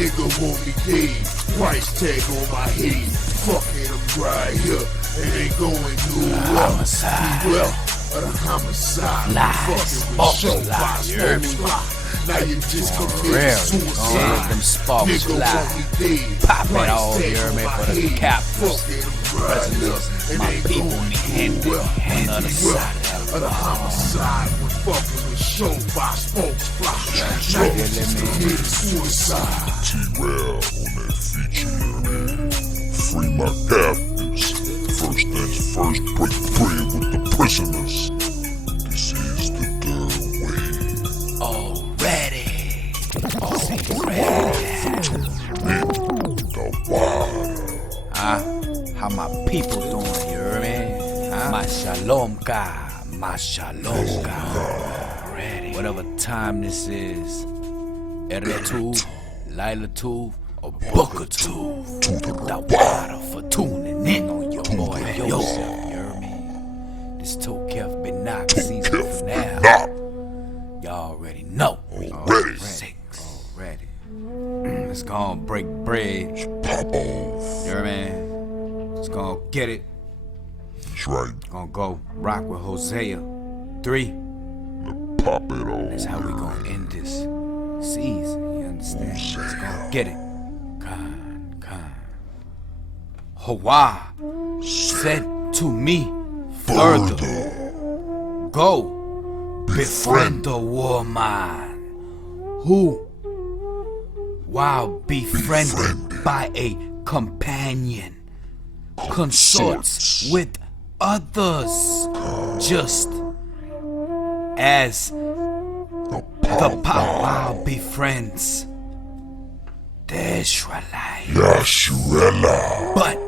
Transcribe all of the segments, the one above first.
nigga want me dead. Price tag on my head. Fucking I'm right here. It ain't going nowhere. Homicide. Well, of the homicide. Fucking with show by smoke fly. Now you just committed suicide. Them sparks Nigga fly. want me dead. Pop it Price all, tag you hear on me, my for the head. capitals. Fucking I'm right here. It My ain't people going hand nowhere. on the other side Of the homicide. When fucking with show by smoke fly. Now you just committed suicide. T-Rail on that feature, man. Free my captives. First things first, break bread with the prisoners. This is the third way. Already. The water. How my people doing, you hear me? My shalom God, my shalom God. Ready. Whatever time this is, Eretu, Lila 2, or Booker 2. The water for tuning in on your boy Yosef, you hear me? This TOQEPH BINACH season finale. Y'all already know. Already. 6. Already. Let's go on break bread. Pop off. You hear me? Let's go get it. That's right. Gonna go rock with Hosea 3. Pop it off. That's how we gonna end this season. You understand? Let's go get it. Khan. Hawa said to me further, go befriend the woman who, while befriended by a companion, consorts with others, just as the powwow befriends the Israelites. Yashurela. But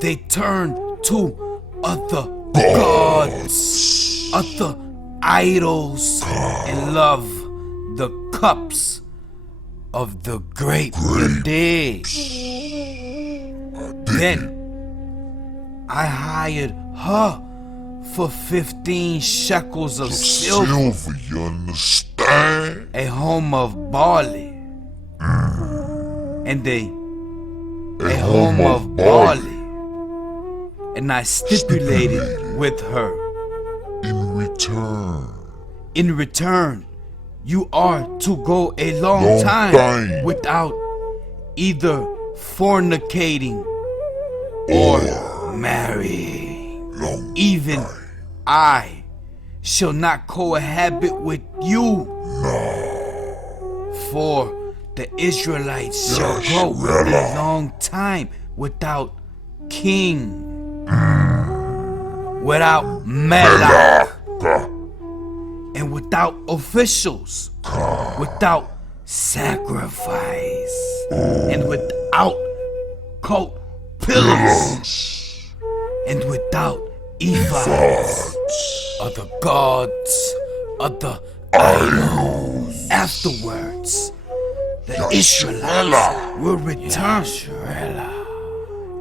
they turn to other gods, other idols, and love the cups of the grape day. Then I hired her for 15 shekels of silver, You understand? a home of barley, and a home of barley. And I stipulated with her, in return, you are to go a long time without either fornicating or marrying. Even I shall not cohabit with you. For the Israelites shall go a long time without king, without melech, and without officials, without sacrifice, and without cult pillars, and without ephods, other gods, other idols. Afterwards, the Israelites will return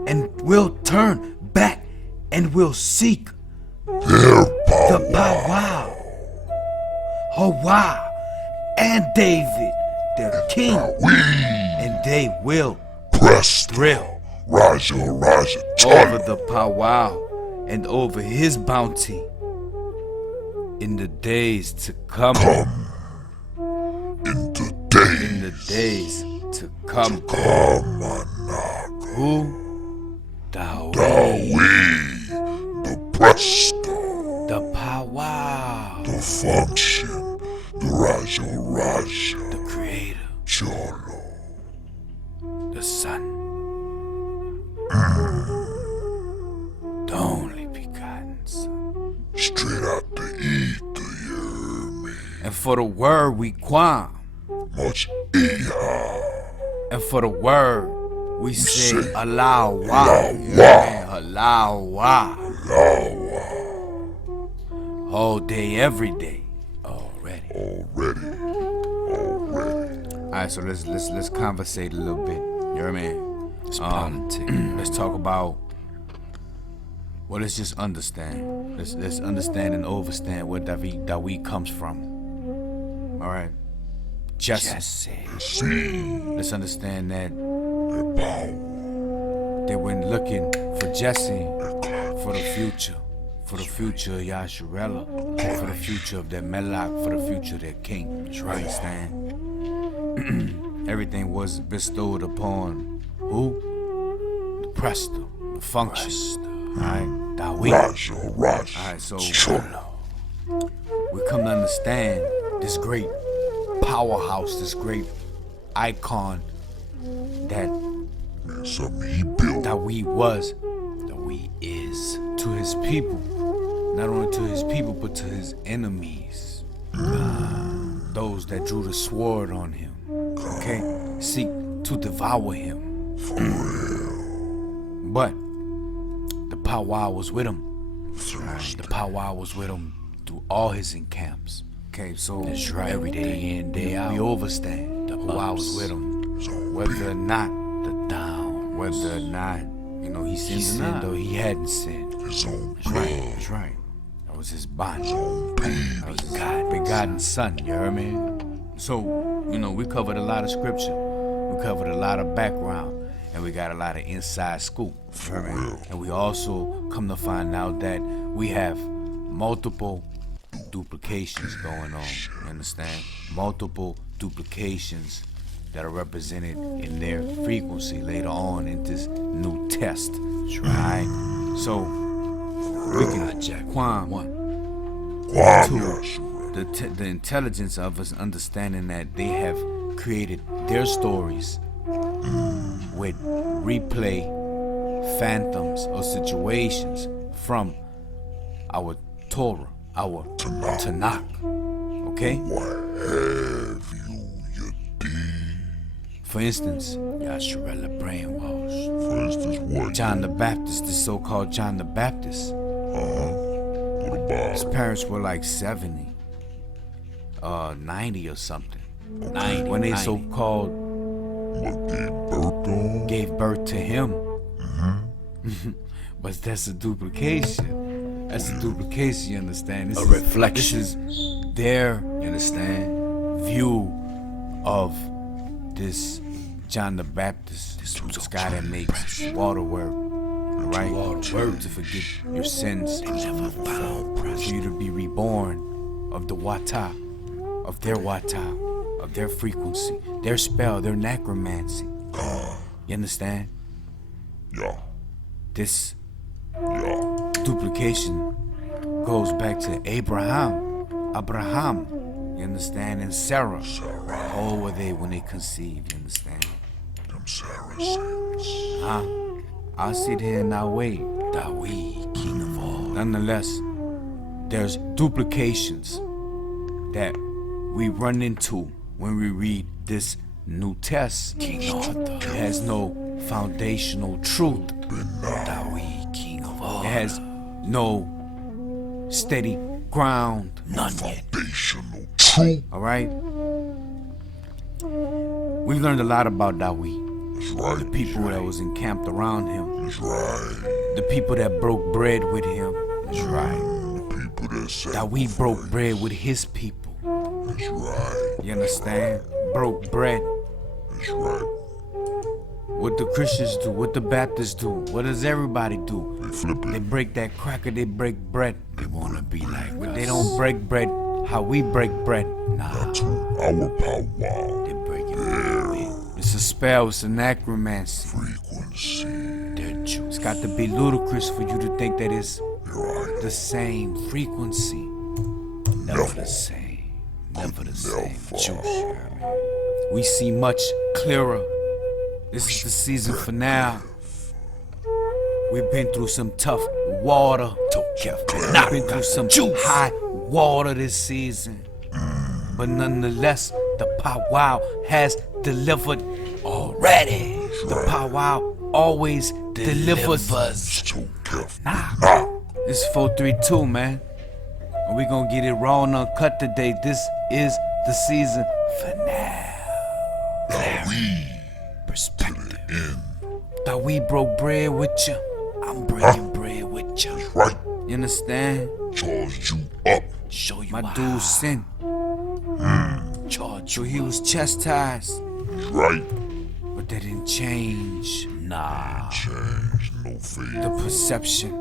and will turn back and will seek the powwow, Hawa, and David, their king, and they will thrill over the powwow and over his bounty in the days to come. In the days to come. Who? Dawi. The presto. The powwow. The function. The Raja. The creator. Cholo. The son. The only begotten son. Straight out the ether, you hear me? And for the word we quam. Much iha. And for the word we say allow all day, every day. Already. Alright, so let's conversate a little bit. You know what I mean? Let's talk about. Well, let's just understand. Let's understand and understand where David comes from. All right. Jesse. See Let's understand that the power. they went looking for Jesse for the future. For the future of Yasharella, for the future of their Melach, for the future of their king. You understand? Everything was bestowed upon who? The Presto, the function. Alright? Dawid. Alright, so we come to understand this great powerhouse, this great icon that Something he built. Dawid was, Dawid is to his people. Not only to his people, but to his enemies. Those that drew the sword on him. Okay? Seek to devour him. For real. But the powwow was with him. The powwow was with him through all his encamps. Okay, so That's right. every day in, day out, we overstand. The powwow was with him. Whether or not The down. whether or not, you know, he sinned or he hadn't sinned. His own That's right, blood. that's right. That was his bond. Own baby. That was his begotten son, you heard me? So, you know, we covered a lot of scripture. We covered a lot of background. And we got a lot of inside scoop. You heard me? And we also come to find out that we have multiple duplications going on. You understand? Multiple duplications that are represented in their frequency later on in this new test. Right? So, we can Quan the intelligence of us understanding that they have created their stories with replay phantoms or situations from our Torah, our Tanakh. Okay? What have you did? For instance, Yasharella brainwashed. For instance, what? John the Baptist, the so-called John the Baptist. What about? His parents were like 70, 90 or something. 90. When they 90. so-called What did birth on? gave birth to him. But that's a duplication. That's a duplication, you understand? This A is- reflection. This is their, you understand, view of this John the Baptist, this guy that makes water work, right? To forget your sins, for you to be reborn of the Wata, of their frequency, their spell, their necromancy. You understand? Yeah. This Yeah. duplication goes back to Abraham, you understand, and Sarah. How old were they when they conceived, you understand? Them Saracens. I'll sit here and I'll wait. Dawid, king of all. Nonetheless, there's duplications that we run into when we read this new test. King Arthur. It has no foundational truth. Dawid, king of all. It has no steady ground. None yet. Foundational truth. All right? We've learned a lot about Dawid. That's right. The people that was encamped around him. That's right. The people that broke bread with him. That's right. The people that said. Dawid broke bread with his people. That's right. You understand? Broke bread. That's right. What the Christians do, what the Baptists do, what does everybody do? They flip They it. break that cracker, they break bread. They wanna be like But us. they don't break bread how we break bread. Nah, That's our powwow. They breaking bread. it's a spell, it's a necromancy. Frequency. They're It's Jews. got to be ludicrous for you to think that it's You're right. the same frequency. Never the same. Never the same. Jews. We see much clearer. This is the season for now. We've been through some tough water. TOQEPH. We've been through some Juice. high water this season. But nonetheless, the powwow has delivered already. The powwow always delivers. TOQEPH. It's 432, man. And we gonna get it raw and uncut today. This is the season for now. Perspective. Thought we broke bread with you. I'm breaking bread with you. Right. You understand? Charged you up. Show you My how. dude sin. charge. So he was chastised, Right. but that didn't change. Nah. Change, no fade. The perception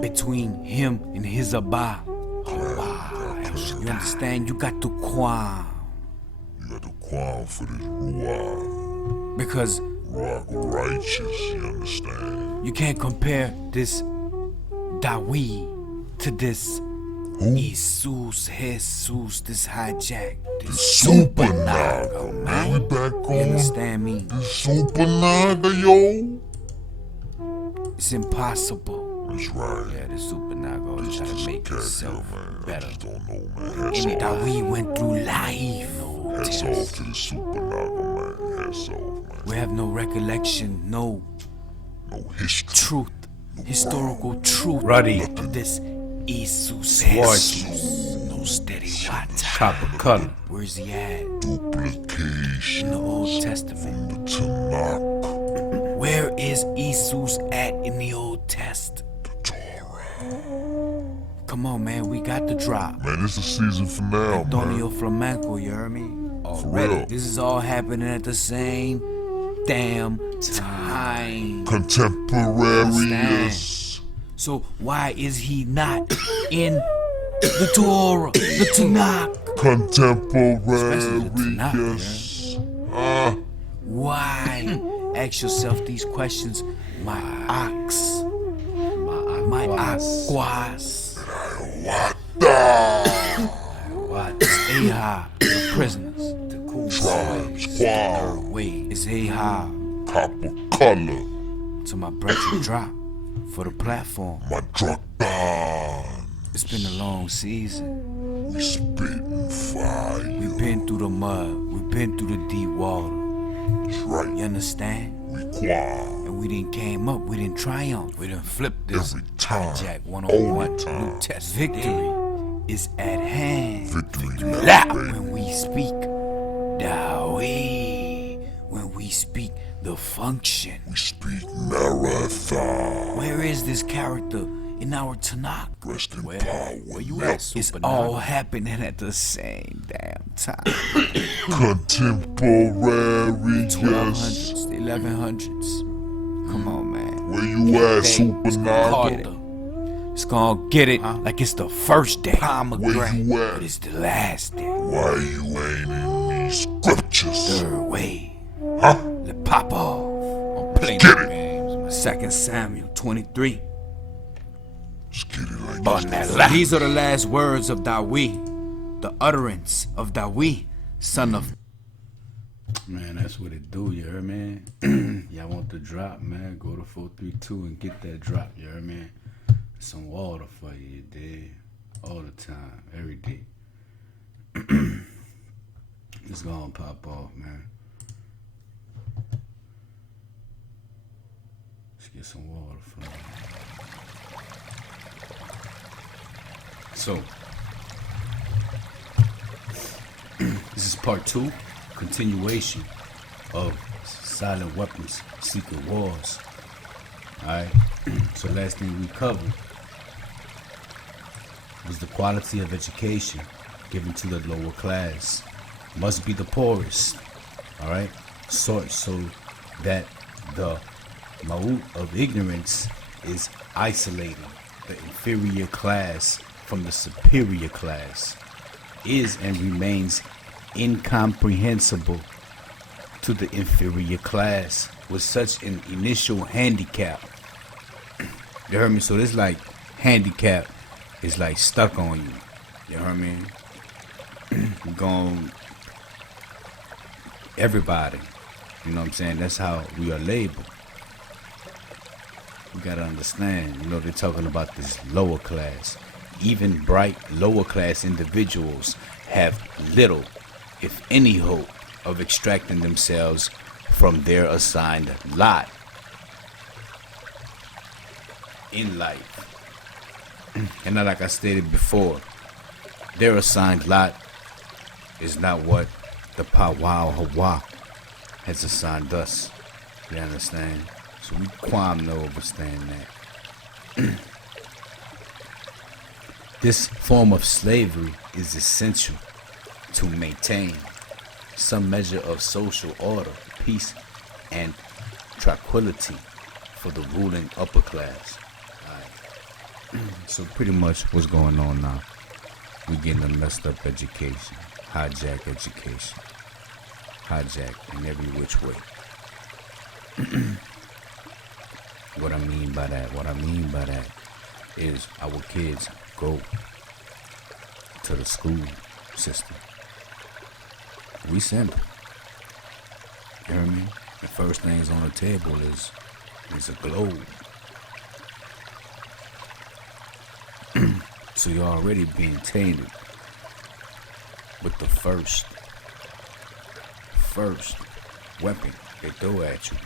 between him and his Abba. You understand? You got to qualm. You got to qualm for this Ruach. Because Ruach righteous, you understand? you can't compare this Dawi to this Jesus, this hijack, this Super Naga, man. We back You on understand me? the Super Naga, yo. It's impossible. That's right. Yeah, the Super Naga always try to make itself man. I better. just don't know, man. Hats And off. Dawi went through life. Hats off to the Super Naga, man. Hats off, man. We have no recollection, no No history. truth, historical truth Ruddy. of this Jesus. No steady water. Copper color. Where's he at? Duplication In the Old Testament. from the Tanakh. Where is Jesus at in the Old Testament? Come on, man, we got the drop. Man, it's the season for now, Antonio man. Flamenco, you heard me? real. This is all happening at the same damn time. Contemporaries. So why is he not in the Torah, the Tanakh? Contemporaries. Why? Ask yourself these questions, my ox. My aquas. Ahab, the prisoners. Tribes, squad, Wait, it's Ahab. copper color. So my brother drop for the platform. My drug down. It's been a long season. We spitting fire. We've been through the mud. We've been through the deep water. That's right. You understand? We quad. And we didn't came up. We didn't triumph. We didn't flip this Every time. hijack All 101 the time. new test. Victory is at hand. Victory Loud now, baby. when we speak Dawi. When we speak the function. We speak marathon. Where is this character in our Tanakh? Rest in power. Where you at? It's all happening at the same damn time. Contemporary, yes. 1200s, the 1100s. Come on, man. Where you at, Super Naga? It's gonna get it like it's the first day. Where you But at? it's the last day. Why you ain't in these scriptures? Third way. Huh? The pop off. I'm playing Get it. games. 2 Samuel 23. Let's get it like On this. that last. These are the last words of Dawi. The utterance of Dawi, son of. Man, that's what it do, you heard, man? Y'all want the drop, man? Go to 432 and get that drop, you heard, man? Some water for you, you dig? All the time, every day. It's gonna pop off, man. Let's get some water for you. So, this is part 2, continuation of Silent Weapons, Secret Wars. Alright, so last thing we covered was the quality of education given to the lower class. Must be the poorest, alright, so that the ma'ut of ignorance is isolating the inferior class from the superior class, is and remains incomprehensible to the inferior class with such an initial handicap. You heard me? So this like handicap is like stuck on you. You know what I mean? Going everybody. You know what I'm saying? That's how we are labeled. We gotta understand, you know, they're talking about this lower class. Even bright lower class individuals have little, if any, hope of extracting themselves from their assigned lot in life. And now, like I stated before, their assigned lot is not what the Powwow Hawa has assigned us. You understand? So we qualm to understand that. This form of slavery is essential to maintain some measure of social order, peace, and tranquility for the ruling upper class. So pretty much what's going on now, we getting a messed up education, hijack education, hijack in every which way. What I mean by that is our kids go to the school system. We send them. You hear me? The first things on the table is a globe. So you're already being tainted with the first weapon they throw at you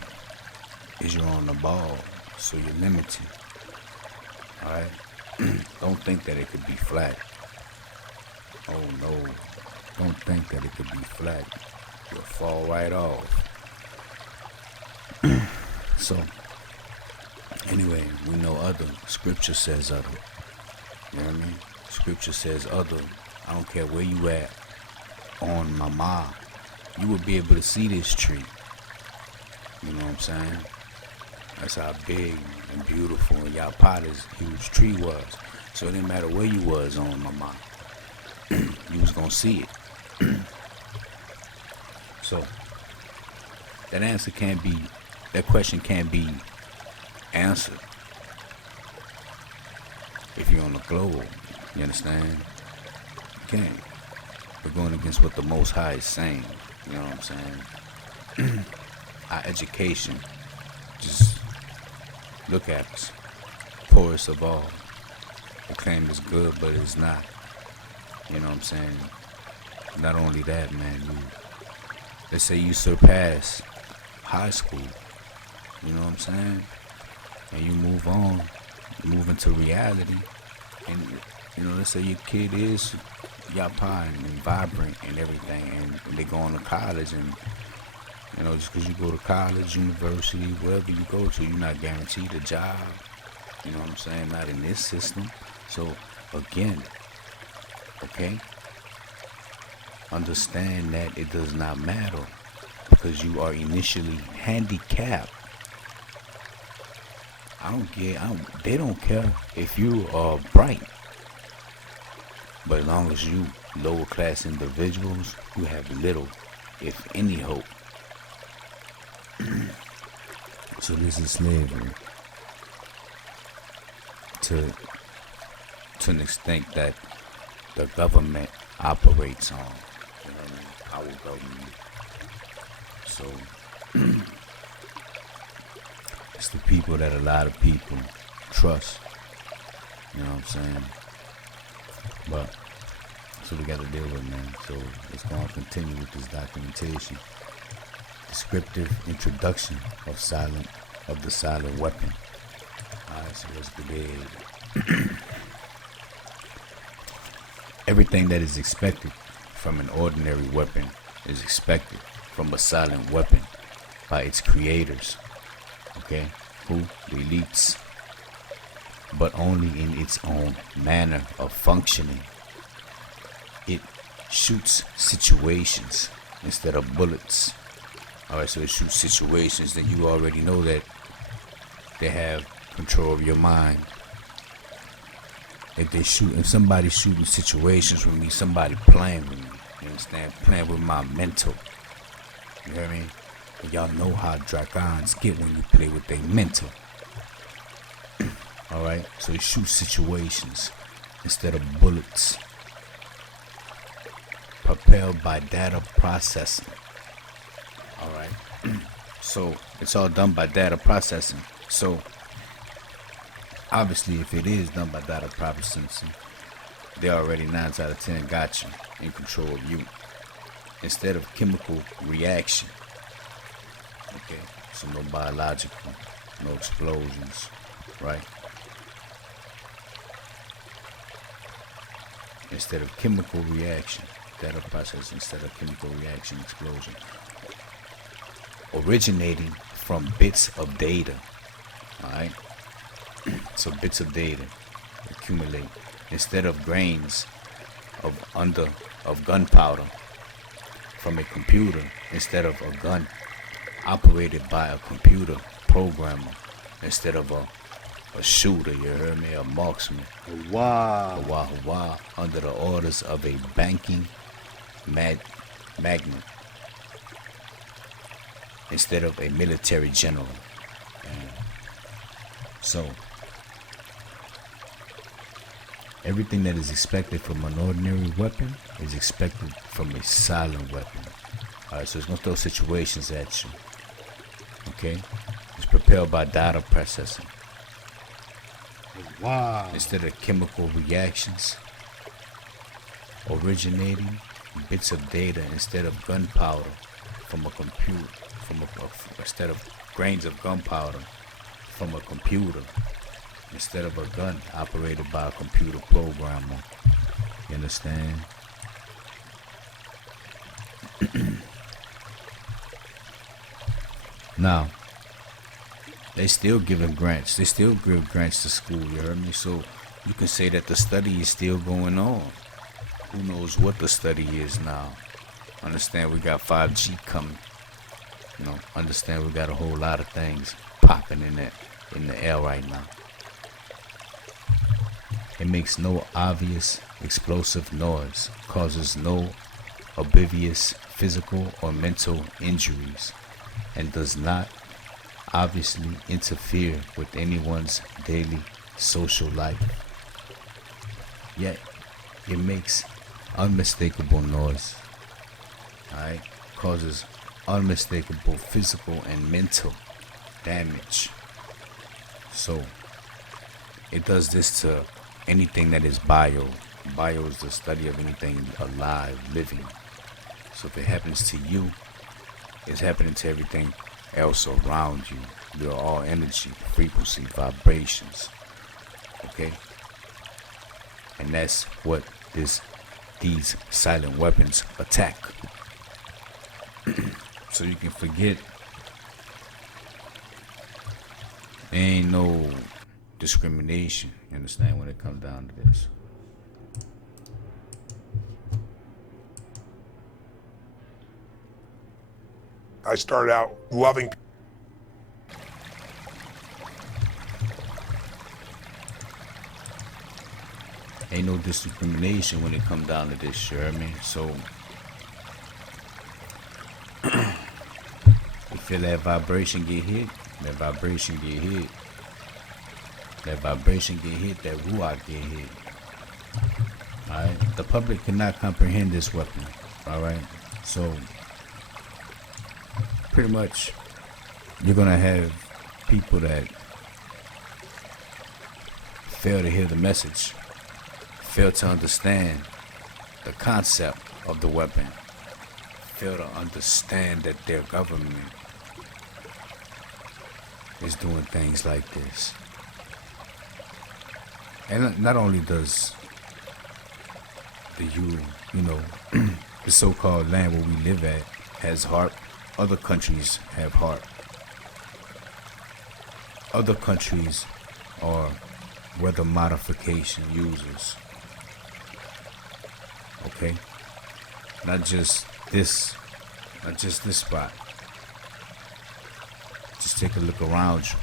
is you're on the ball, so you're limited. Alright? Don't think that it could be flat. Oh no. Don't think that it could be flat. You'll fall right off. So, anyway, we know other. Scripture says other. You know what I mean? Scripture says other. I don't care where you at on my mom. You will be able to see this tree. You know what I'm saying? That's how big and beautiful and y'all Potter's huge tree was. So it didn't matter where you was on my mom. You was gonna see it. So that question can't be answered if you're on the globe. You understand? You can't. We're going against what the Most High is saying. You know what I'm saying? Our education, just look at us. Poorest of all. We claim it's good, but it's not. You know what I'm saying? Not only that, man, let's say you surpass high school, you know what I'm saying? And you move on, move into reality, and, you know, let's say your kid is yapa and vibrant and everything, and they go on to college, and, you know, just because you go to college, university, wherever you go to, you're not guaranteed a job, you know what I'm saying? Not in this system. So, again, okay? Understand that it does not matter because you are initially handicapped. They don't care if you are bright. But as long as you lower class individuals, you have little, if any, hope. So this is slavery. To an extent that the government operates on. You know what I mean? Our government. So it's the people that a lot of people trust. You know what I'm saying? But that's what we got to deal with, man. So let's go on and continue with this documentation. Descriptive introduction of the silent weapon. Alright, so let's begin. Everything that is expected from an ordinary weapon is expected from a silent weapon by its creators. Okay? Who? The elites. But only in its own manner of functioning. It shoots situations instead of bullets. Alright, so it shoots situations, then you already know that they have control of your mind. If somebody's shooting situations with me, somebody playing with me, you understand? Playing with my mental. You hear me? And y'all know how dragons get when you play with their mental. Alright? So it shoots situations instead of bullets. Propelled by data processing. Alright? So it's all done by data processing. So obviously, if it is done by data processing, they already 9 out of 10 got you in control of you. Instead of chemical reaction. Okay, so no biological, no explosions, right? Instead of chemical reaction, data processing, instead of chemical reaction, explosion. Originating from bits of data, alright? So bits of data accumulate instead of grains of gunpowder from a computer instead of a gun operated by a computer programmer instead of a shooter, you heard me, a marksman. Wow. Wow, under the orders of a banking magnate instead of a military general. So, everything that is expected from an ordinary weapon is expected from a silent weapon. Alright, so it's gonna throw situations at you. Okay? It's propelled by data processing. Wow. Instead of chemical reactions originating bits of data instead of gunpowder from a computer, instead of grains of gunpowder from a computer, instead of a gun operated by a computer programmer. You understand? Now, they still giving grants. They still give grants to school, you heard me? So you can say that the study is still going on. Who knows what the study is now? Understand we got 5G coming. You know, understand we got a whole lot of things popping in the air right now. It makes no obvious explosive noise, causes no obvious physical or mental injuries, and does not obviously interfere with anyone's daily social life. Yet, it makes unmistakable noise, alright? Causes unmistakable physical and mental damage. So, it does this to anything that is bio. Bio is the study of anything alive, living. So if it happens to you, it's happening to everything else around you. We're all energy, frequency, vibrations. Okay? And that's what these silent weapons attack. So you can forget there ain't no discrimination, you understand, when it comes down to this. I started out loving Ain't no discrimination when it comes down to this, you heard me? So you feel that vibration get hit, that vibration get hit. That vibration get hit, that ruach get hit. Alright? The public cannot comprehend this weapon. Alright? So pretty much you're gonna have people that fail to hear the message, fail to understand the concept of the weapon, fail to understand that their government is doing things like this. And not only does the so-called land where we live at has heart, other countries have heart. Other countries are weather modification users. Okay? Not just this spot. Just take a look around you,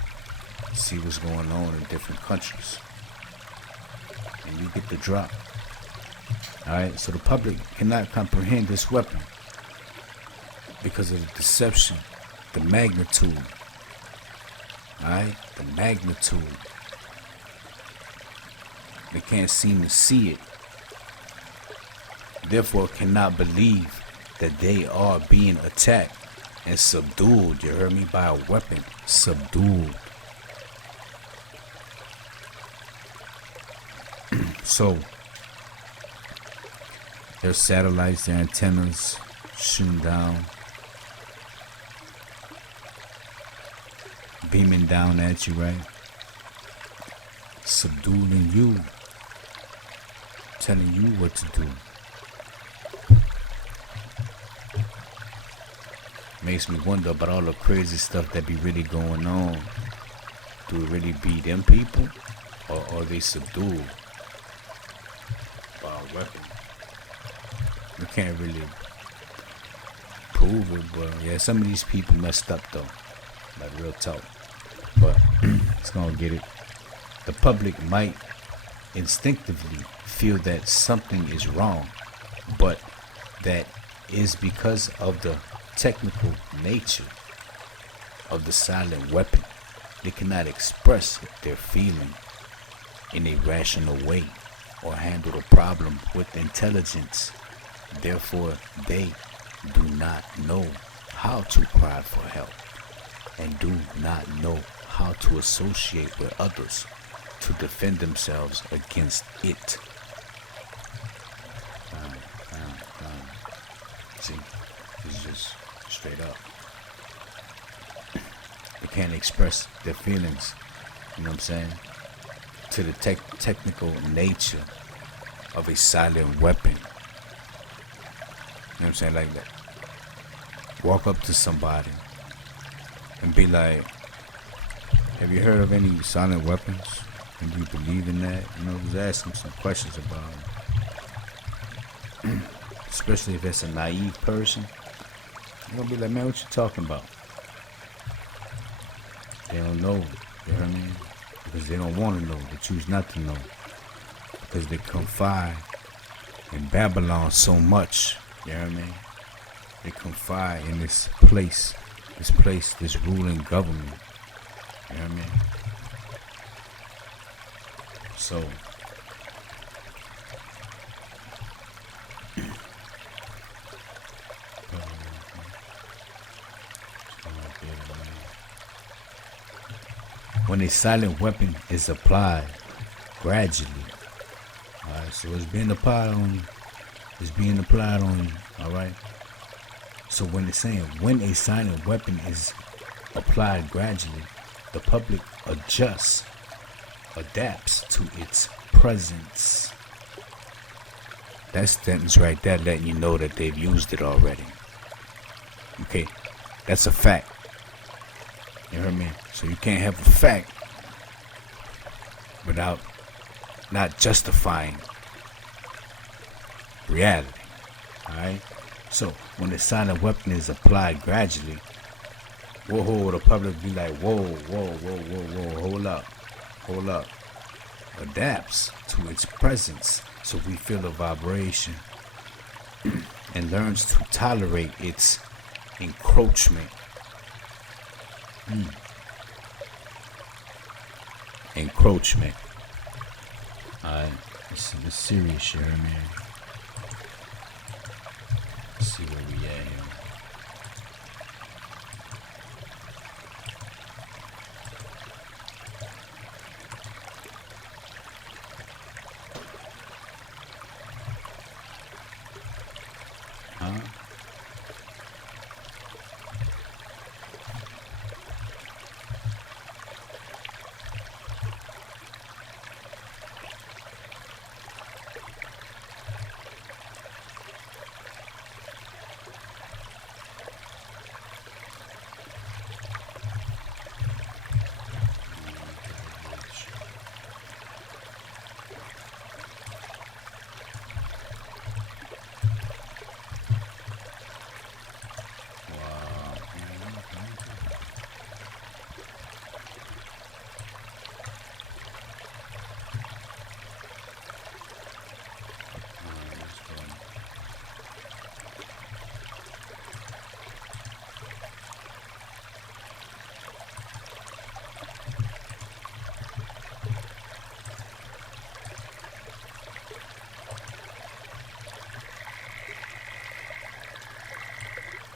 see what's going on in different countries, and you get the drop. Alright, so the public cannot comprehend this weapon because of the deception, the magnitude. Alright, the magnitude. They can't seem to see it. Therefore cannot believe that they are being attacked and subdued, you heard me, by a weapon. Subdued. So their satellites, their antennas shooting down, beaming down at you, right? Subduing you, telling you what to do. Makes me wonder about all the crazy stuff that be really going on. Do it really be them people, or are they subdued by a weapon? We can't really prove it, but yeah, some of these people messed up though. Like real talk. But it's gonna get it. The public might instinctively feel that something is wrong, but that is because of the technical nature of the silent weapon. They cannot express their feeling in a rational way or handle the problem with intelligence. Therefore, they do not know how to cry for help and do not know how to associate with others to defend themselves against it. See, it's just straight up. They can't express their feelings, you know what I'm saying, to the technical nature of a silent weapon. You know what I'm saying? Like that. Walk up to somebody and be like, have you heard of any silent weapons? And do you believe in that? You know, just ask them some questions about it. Especially if it's a naive person. You're gonna be like, man, what you talking about? They don't know, you know what I mean? Because they don't want to know. They choose not to know. Because they confide in Babylon so much, you know what I mean? They confide in this ruling government, you know what I mean? So, when a silent weapon is applied gradually, alright, so it's being applied on you, alright? So when it's saying, when a silent weapon is applied gradually, the public adapts to its presence. That sentence right there letting you know that they've used it already. Okay, that's a fact. You know what I mean? So you can't have a fact without not justifying reality. Alright? So when the silent weapon is applied gradually, the public be like, whoa, hold up. Adapts to its presence, so we feel a vibration and learns to tolerate its encroachment. Encroachment. Alright, it's serious shit, man. Let's see where we at here.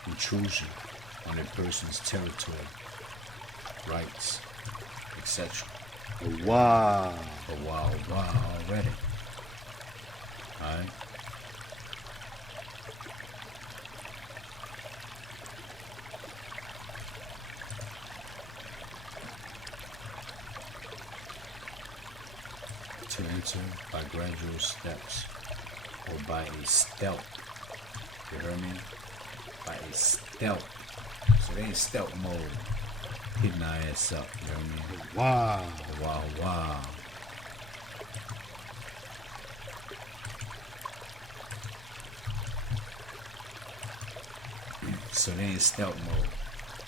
Intrusion on a person's territory, rights, etc. Wow. Wow, already. Alright. To enter by gradual steps or by a stealth. You hear me? By a stealth. So they in stealth mode, hitting our ass up, you know what I mean? Wow. So they in stealth mode.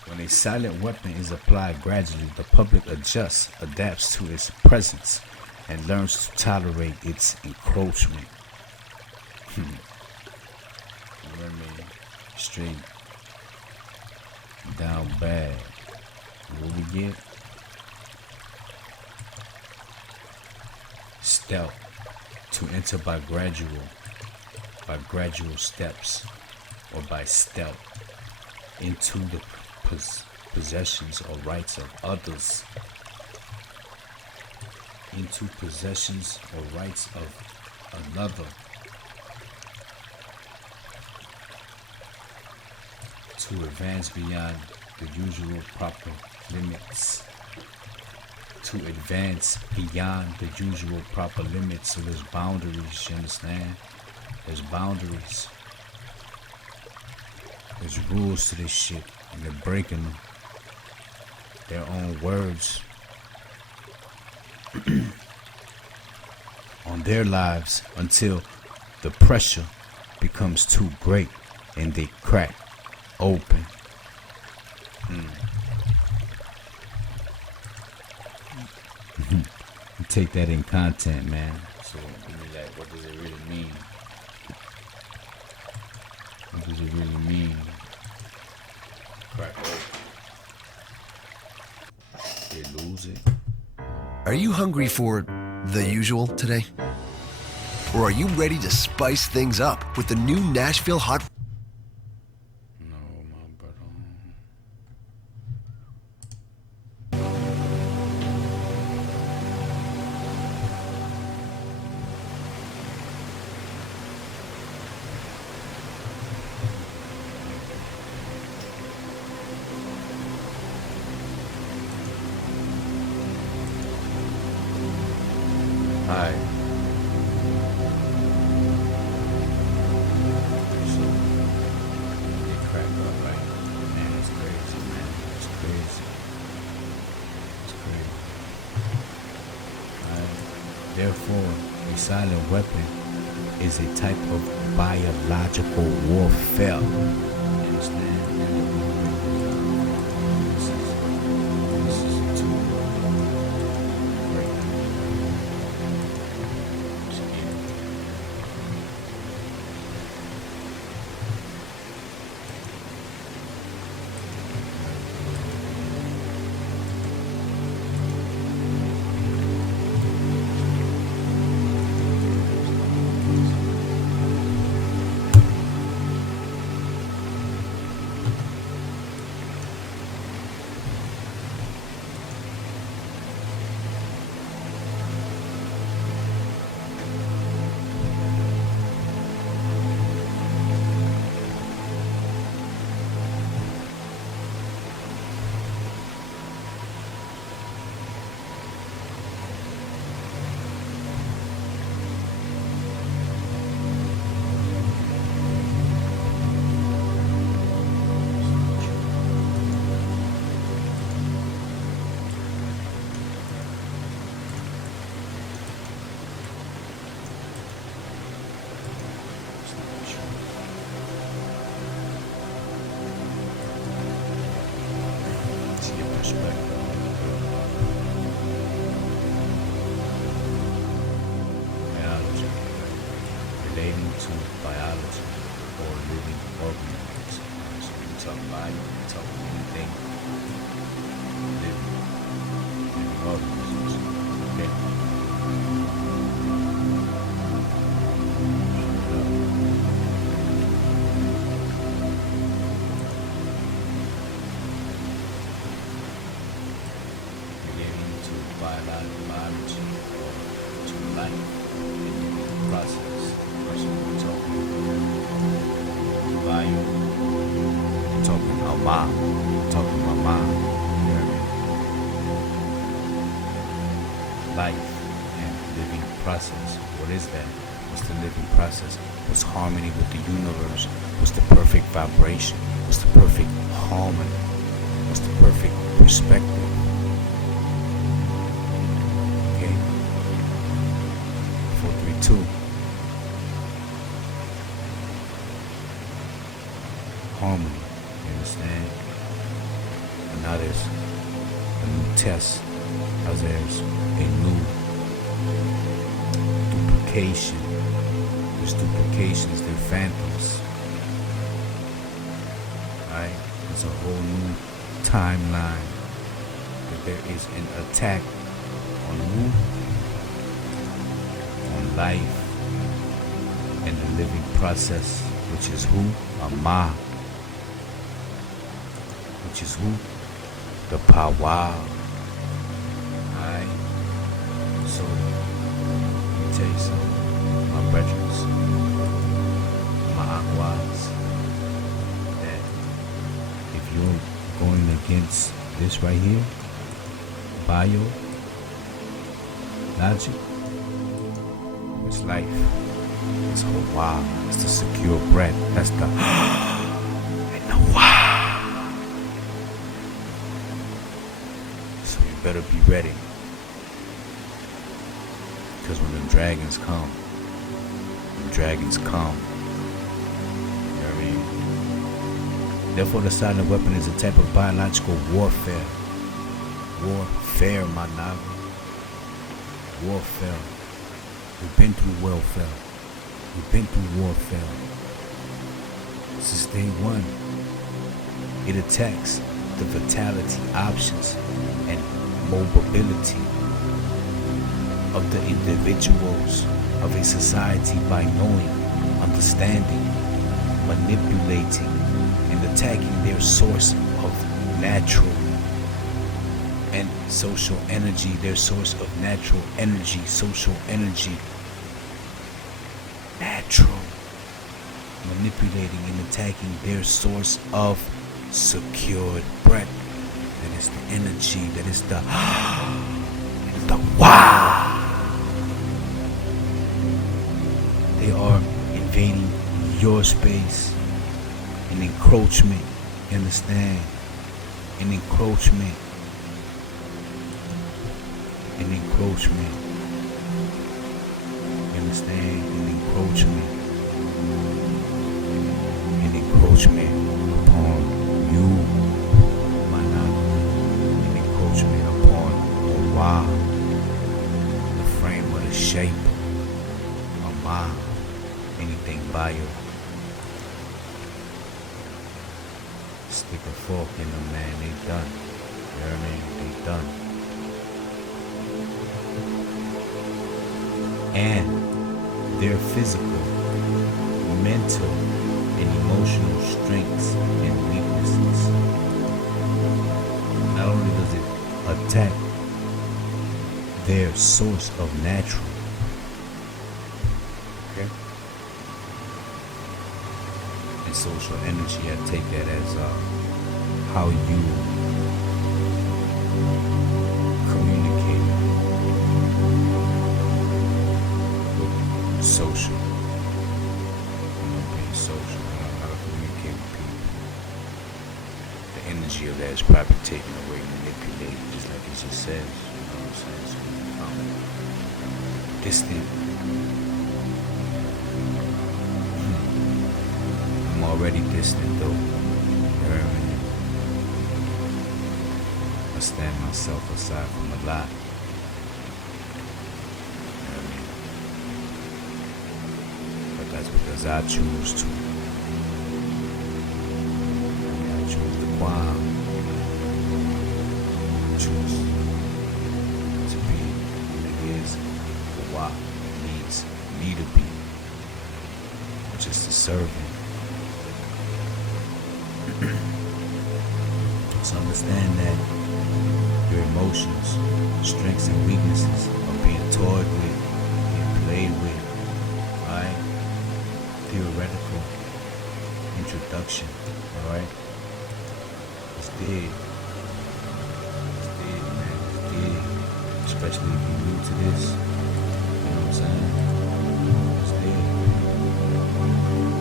When a silent weapon is applied gradually, the public adjusts, adapts to its presence, and learns to tolerate its encroachment. You know what I mean? Straight down bad. What we get? Stealth. To enter by gradual steps, or by stealth, into the possessions or rights of others. Into possessions or rights of another. To advance beyond the usual proper limits. To advance beyond the usual proper limits. So there's boundaries, you understand? There's boundaries. There's rules to this shit, and they're breaking their own words on their lives until the pressure becomes too great and they crack open. You take that in content, man. So you be like, what does it really mean? What does it really mean? Crack open. They lose it. Are you hungry for the usual today? Or are you ready to spice things up with the new Nashville Hot? No, my brother. Alright. So, they crack up, right? Man, it's crazy, man. It's crazy. It's crazy. Alright. Therefore, a silent weapon is a type of biological warfare. You understand? This is a tool. Right. Biology, relating to biology or living organisms. So when we talk bio, we talk anything living organisms. Okay. Relating to biology or to life process. First we're talking bio, we're talking about mom, we're talking about mom. You know what I mean? Life and living process. What is that? What's the living process? What's harmony with the universe? What's the perfect vibration? What's the perfect harmony? What's the perfect perspective? Okay. 432. Harmony. there's a new test, as there's a new duplication. There's duplications, they're phantoms. Right? There's a whole new timeline. That there is an attack on who? On life and the living process, which is who? Ama. Which is who? The power. Alright? So, let me tell you something, my brethren, my aquas, that if you're going against this right here, bio, logic, it's life. It's a wow. It's the secure breath. That's the and the wow. So you better be ready. Because when the dragons come, you know what I mean? Therefore, the silent weapon is a type of biological warfare. Warfare, my novel. Warfare. We've been through welfare. We've been through warfare. Since day one, it attacks the vitality, options, and mobility of the individuals of a society by knowing, understanding, manipulating, and attacking their source of natural and social energy, their source of natural energy, social energy, natural, manipulating and attacking their source of secured breath. That is the energy, that is the wow. They are invading your space, an encroachment, you understand? An encroachment. An encroachment. You understand? An encroachment. An encroachment upon you, my love. An encroachment upon the wow. The frame or the shape of my anything bio. Stick a fork in them, man. They done. You know what I mean? They done. And their physical, mental, and emotional strengths and weaknesses. Not only does it attack their source of natural, okay, and social energy, I take that as how you communicate with social. Being social, how to communicate with people. The energy of that is probably taken away, manipulated, just like it just says. You know what I'm saying? So you become distant. I'm already distant though. You heard me? I stand myself aside from a lot. You heard me? But that's because I choose to. I choose the qualm. I choose to be who it is, or what it needs me to be. Which is to serve him. So understand that your emotions, strengths and weaknesses are being toyed with, being played with, alright? Theoretical introduction, alright? It's big. It's big, man. It's big. Especially if you're new to this. You know what I'm saying? It's big.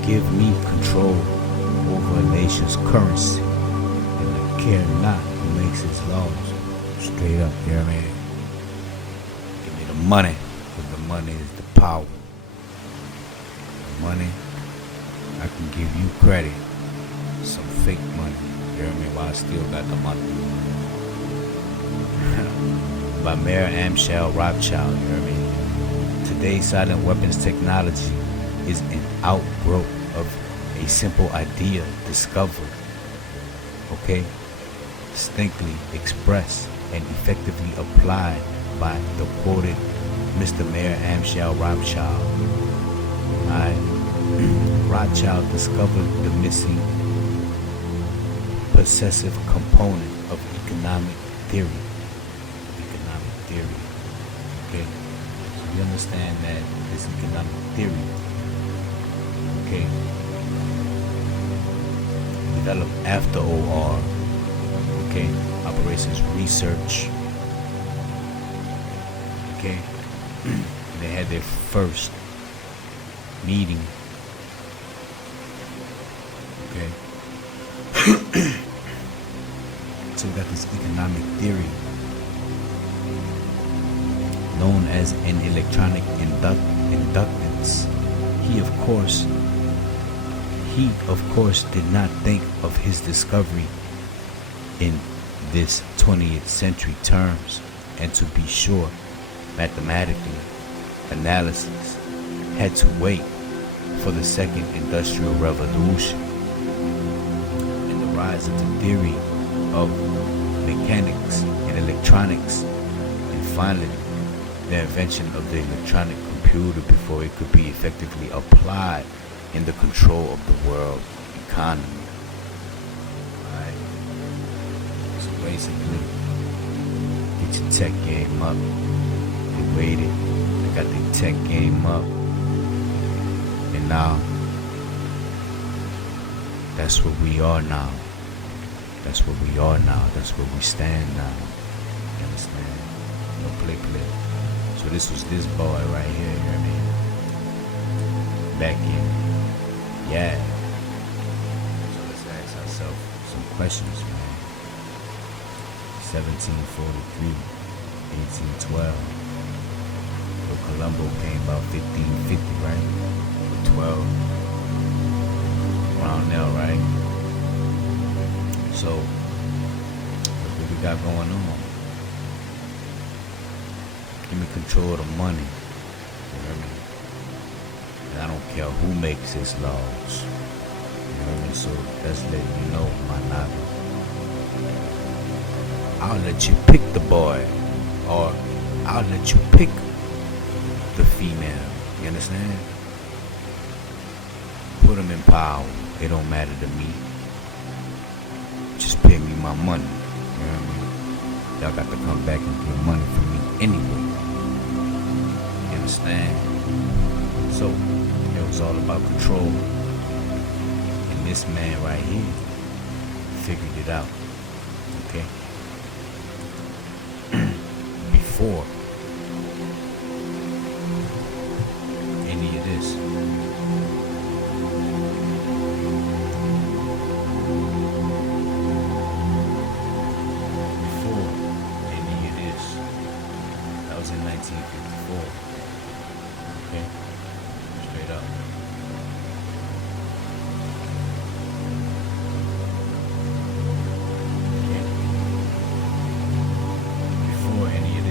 Give me control over a nation's currency, and I care not who makes its laws. Straight up, you know what I mean? Give me the money, because the money is the power. The money, I can give you credit, some fake money, you know what I mean? While I still got the money. by Mayor Amschel Rothschild. You hear me? Today's silent weapons technology is an outgrowth of a simple idea discovered, okay, distinctly expressed and effectively applied by the quoted Mr. Mayor Amschel Rothschild. Alright. Rothschild discovered the missing possessive component of economic theory. Okay? So you understand that this economic theory, okay, developed after OR, okay, operations research, okay, they had their first meeting, okay. So we got this economic theory known as an electronic inductance. He of course did not think of his discovery in this 20th century terms, and to be sure, mathematically, analysis had to wait for the second industrial revolution and the rise of the theory of mechanics and electronics, and finally the invention of the electronic computer before it could be effectively applied in the control of the world economy. Alright. So basically, get your tech game up. They waited. They got their tech game up. And now, that's where we are now. That's where we are now. That's where we stand now. You understand? No play. So this was this boy right here, you hear me? Back in, yeah. So let's ask ourselves some questions, man. 1743, 1812. Little Colombo came about 1550, right? Or 12. Around there, right? So, what we got going on? Give me control of the money. You hear me? And I don't care who makes his laws. You hear me? So that's letting you know, my naga. I'll let you pick the boy, or I'll let you pick the female. You understand? Put them in power. It don't matter to me. Just pay me my money. You hear me? Y'all got to come back and get money from me anyway. You understand? So, it was all about control. And this man right here figured it out. Okay? Before any of this. In 1954. Okay? Straight up. Okay? Before any of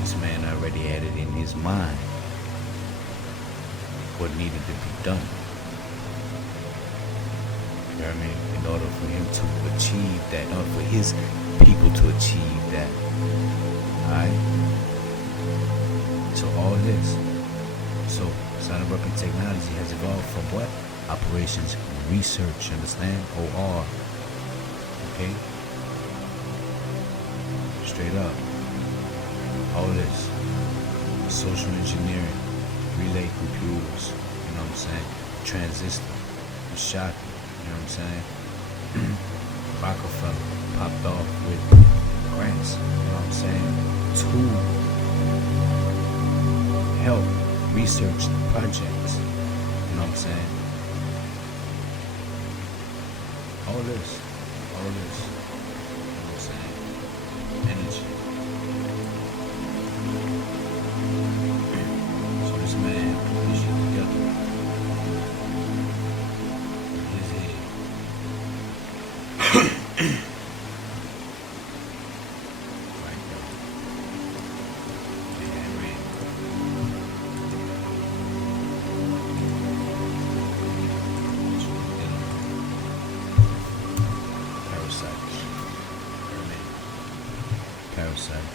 this man already had it in his mind what needed to be done. You know what I mean? In order for him to achieve that, in order for his people to achieve that. Alright? So all this. So silent weapon technology has evolved from what? Operations research, understand? OR. Okay? Straight up. All this. Social engineering. Relay computers. You know what I'm saying? Transistor. Shocking. You know what I'm saying? Rockefeller popped off with grants, you know what I'm saying, to help research projects, you know what I'm saying? All this, you know what I'm saying? Energy. So this man put this shit together in his head. parasites.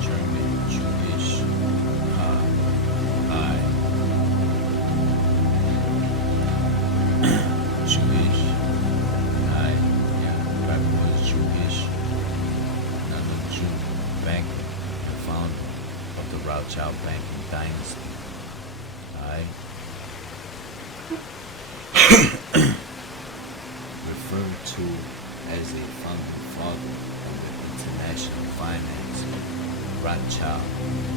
German, Jewish, Jewish, yeah, Rap was Jewish, another Jew, banker, the founder of the Rothschild banking dynasty. Alright. Referred to as a founding father of the international finance, Rothschild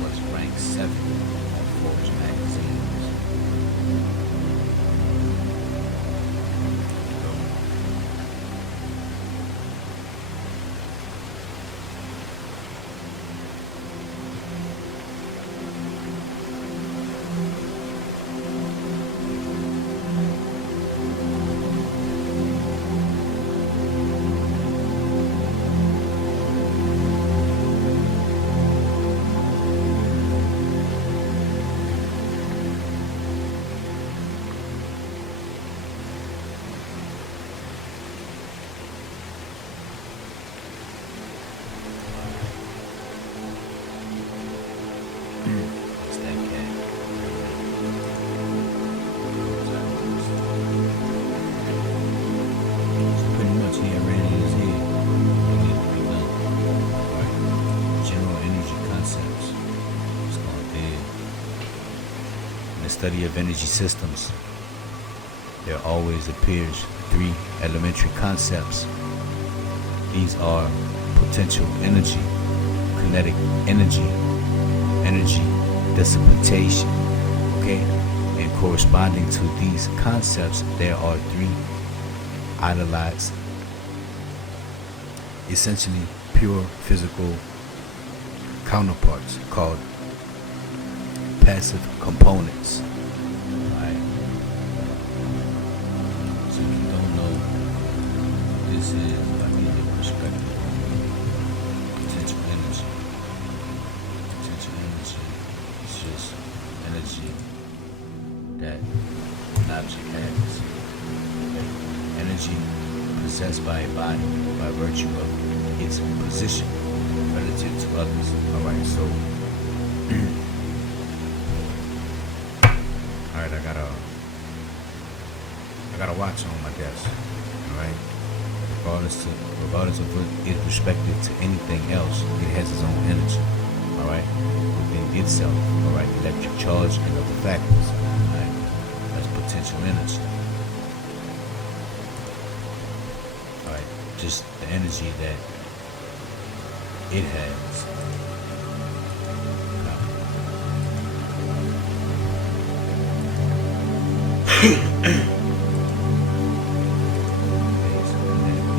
was ranked 7th on Forbes magazine. It's that cat. So pretty much he already is here. What needs to be done. Alright. General energy concepts. It's called there. In the study of energy systems, there always appears 3 elementary concepts. These are potential energy, kinetic energy, energy dissipation, okay? And corresponding to these concepts, there are 3 idolized, essentially pure physical counterparts called passive components. Alright? So if you don't know what this is, I need your perspective on potential energy. Potential energy is just energy that an object has. Okay? Energy possessed by a body by virtue of its position relative to others. Alright, so alright, I got a watch on my desk. Alright? Regardless of what is respected to anything else, it has its own energy. Alright? Within itself. Alright? Electric charge and other factors. Alright? That's potential energy. Alright? Just the energy that it has.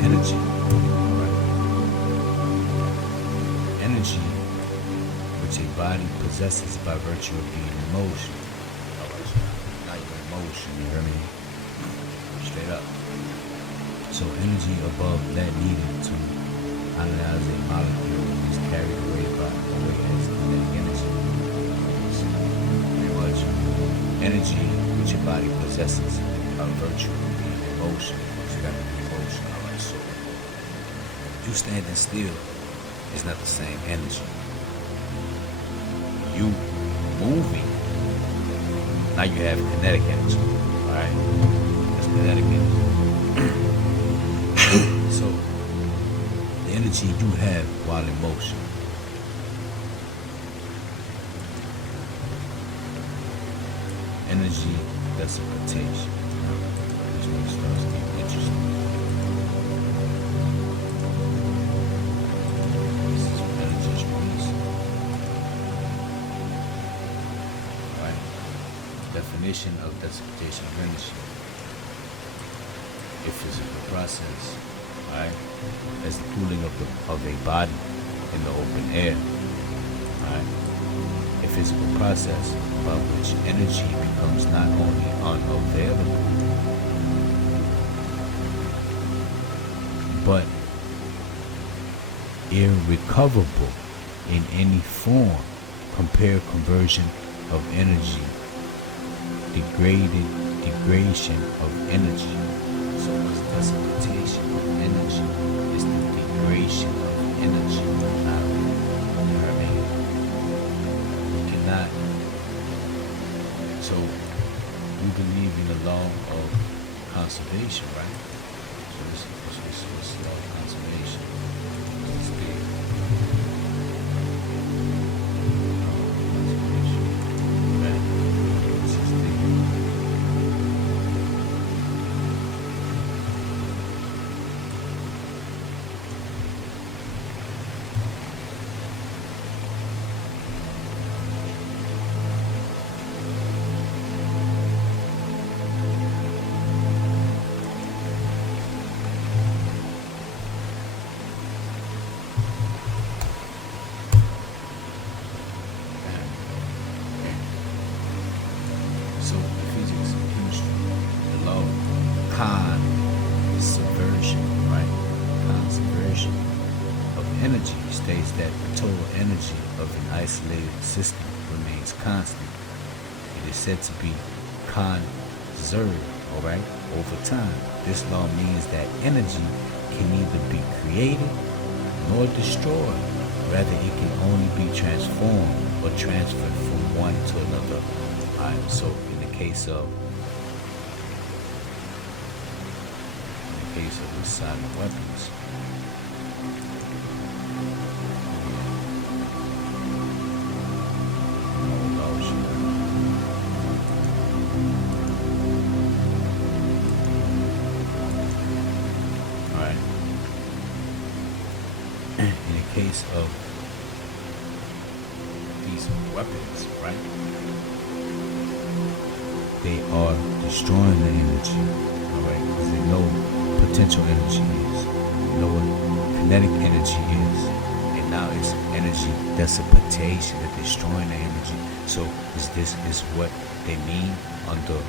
Energy. Right. Energy, which a body possesses by virtue of being in motion. Alright, so now you're in motion, you hear me? Straight up. So energy above that needed to analyze a molecule is carried away by as kinetic energy. So, pretty much energy which a body possesses by virtue of being in motion. So that would be motion. Alright, so you standing still is not the same energy. You moving, now you have kinetic energy. Alright? That's kinetic energy. So the energy you have while in motion. Energy dissipation. This is when it starts getting interesting. This is when energy is released. Right? Definition of dissipation of energy. A physical process, right? As the cooling of a body in the open air, right? A physical process by which energy becomes not only unavailable, but irrecoverable in any form compare conversion of energy, degradation of energy. So what's precipitation of energy is the degradation of energy. Now, you know what I mean? You cannot. So we believe in the law of conservation, right? So this law of conservation. It's big. So physics and chemistry, the law of conservation, right? Conservation of energy states that the total energy of an isolated system remains constant. It is said to be conserved, all right, over time. This law means that energy can neither be created nor destroyed. Rather, it can only be transformed or transferred from one to another. All right, so in the case of the silent weapons, all right. In the case of these weapons, right? They are destroying the energy, all right? Because they know potential energy is, they know what kinetic energy is, and now it's energy dissipation, they're destroying the energy. So this is what they mean under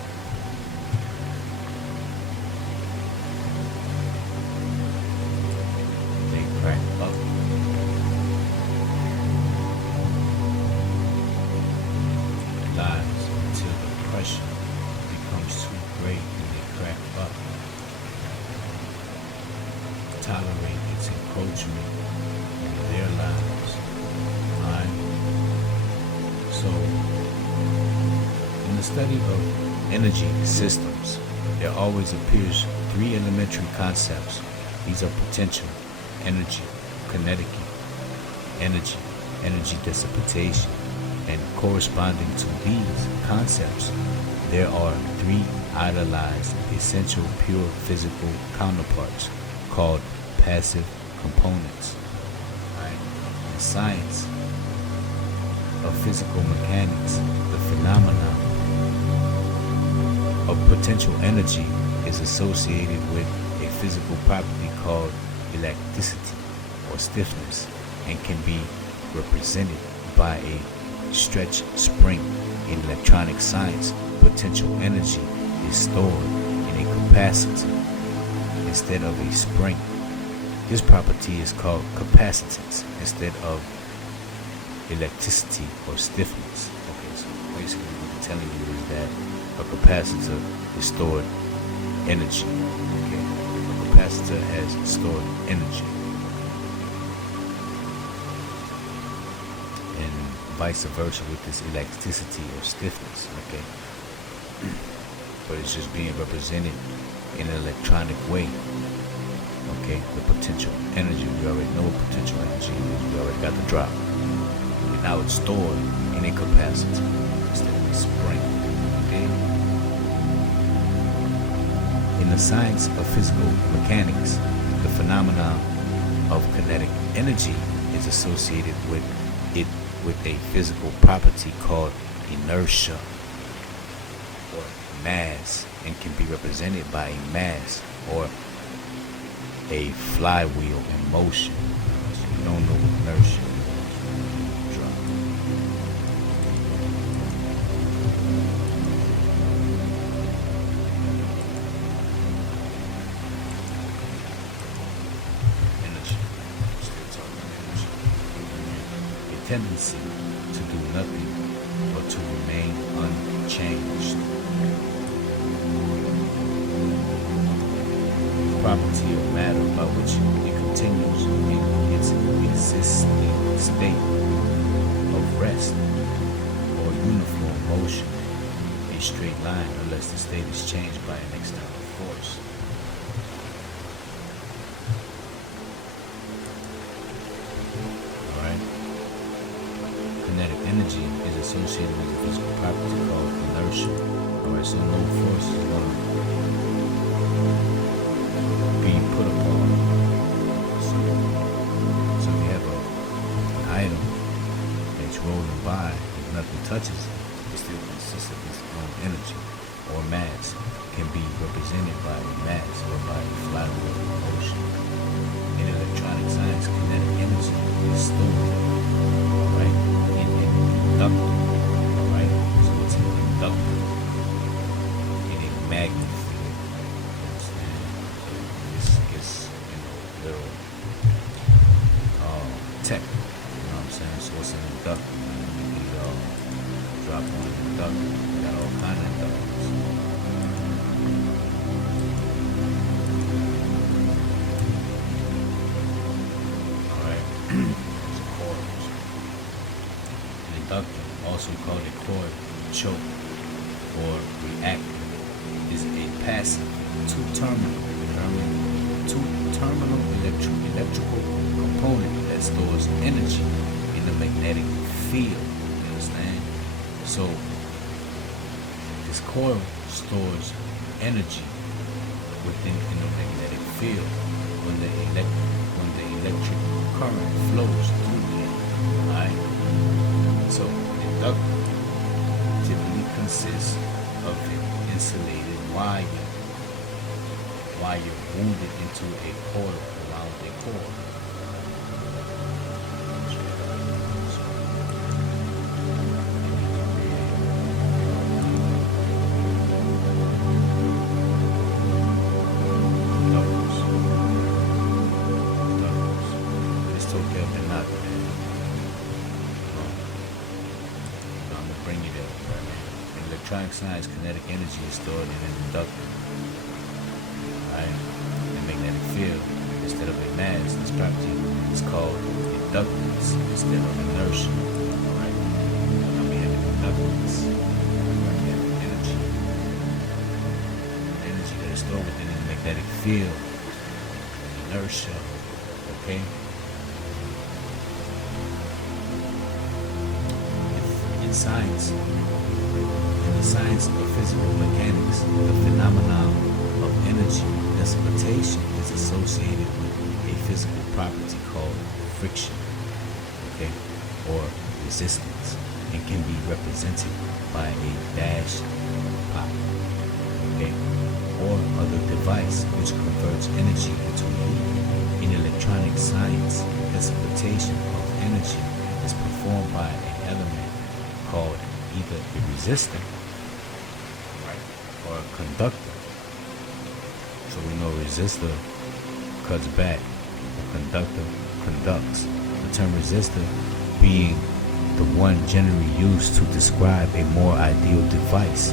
they crack up. Lives until the pressure becomes too great and they crack up. Tolerate its encroachment in their lives. Alright? So, in the study of energy systems, there always appears three elementary concepts. These are potential, energy, kinetic energy, energy dissipation, and corresponding to these concepts, there are three idealized, essential, pure physical counterparts called passive components. Right? In science of physical mechanics, the phenomenon of potential energy is associated with a physical property called elasticity or stiffness and can be represented by a stretch spring. In electronic science, potential energy is stored in a capacitor instead of a spring. This property is called capacitance instead of elasticity or stiffness. Okay, so basically what I'm telling you is that a capacitor is stored energy. Okay, a capacitor has stored energy. And vice versa with this elasticity or stiffness. Okay, but it's just being represented in an electronic way. Okay, the potential energy, we already know what potential energy is. We already got the drop. And now it's stored in a capacitor instead of a spring. Okay? In the science of physical mechanics, the phenomenon of kinetic energy is associated with a physical property called inertia or mass, and can be represented by a mass or a flywheel in motion. So you don't know what inertia is. Drop. Energy. Still talking energy. A tendency to do do nothing but to remain unchanged. The property of matter by which it continues in its existing state of rest or uniform motion, a straight line, unless the state is changed by an external force. Alright? Kinetic energy is associated with a physical property called inertia. Alright, so no force is going to be put upon. So we have an item that's rolling by, if nothing touches it, it still consists of its own energy or mass, can be represented by a mass or by a flywheel motion. In electronic science, kinetic energy is stored, right, in a conductor, right? So it's a conductor in a magnet field. You understand? So it's little tech. You know what I'm saying? So it's an inductor. You can drop on an inductor. You got all kind of inductors. Alright. It's coils. An inductor, also called a coil, choke, or reactor, is a passive two-terminal electrical component that stores energy in the magnetic field. You understand? So this coil stores energy within the magnetic field when the electric current flows through it. Alright? So an inductor typically consists of an insulated wire wounded into a coil around a core. It's TOQEPH and not that. I'm gonna bring you there. In electronic science, kinetic energy is stored in an inductor. Right? The magnetic field, instead of a mass, this property is called inductance instead of inertia. Alright? Now we have inductance. Right? We have energy. Energy that is stored within the magnetic field. Inertia. Okay? In science, in the science of physical mechanics, the phenomenon of energy dissipation is associated with a physical property called friction, okay, or resistance, and can be represented by a dash pot, okay, or other device which converts energy into heat. In electronic science, dissipation of energy is performed by an element called either a resistor, right, or a conductor. So we know resistor cuts back, a conductor conducts. The term resistor being the one generally used to describe a more ideal device,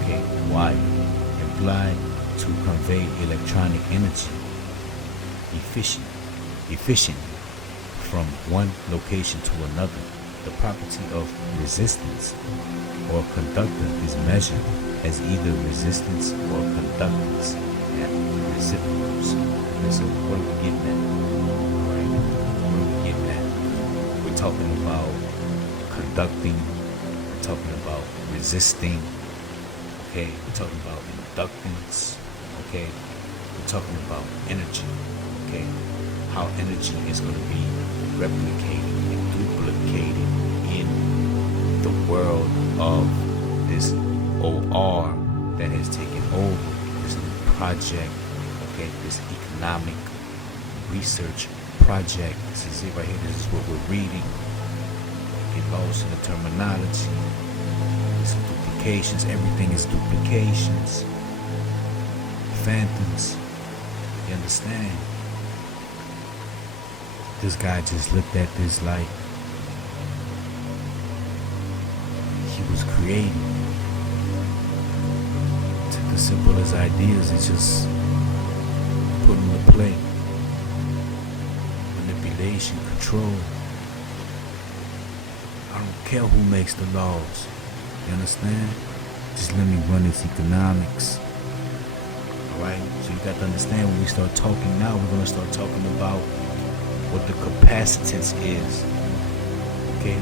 okay, wire, implied to convey electronic energy efficiently from one location to another. The property of resistance or conductor is measured as either resistance or conductance at reciprocals. Okay, so what are we getting at? Alright, what are we getting at? We're talking about conducting, we're talking about resisting, okay, we're talking about inductance, okay, we're talking about energy, okay, how energy is going to be replicated and duplicated in the world of this OR that has taken over this new project, okay, this economic research project. This is it right here. This is what we're reading. Get lost in the terminology. Some duplications. Everything is duplications. Phantoms. You understand? This guy just looked at this like he was creating. Took the simplest ideas and just put them to play. Manipulation, control. I don't care who makes the laws. You understand? Just let me run this economics. Alright? So you got to understand, when we start talking now, we're going to start talking about what the capacitance is. Okay?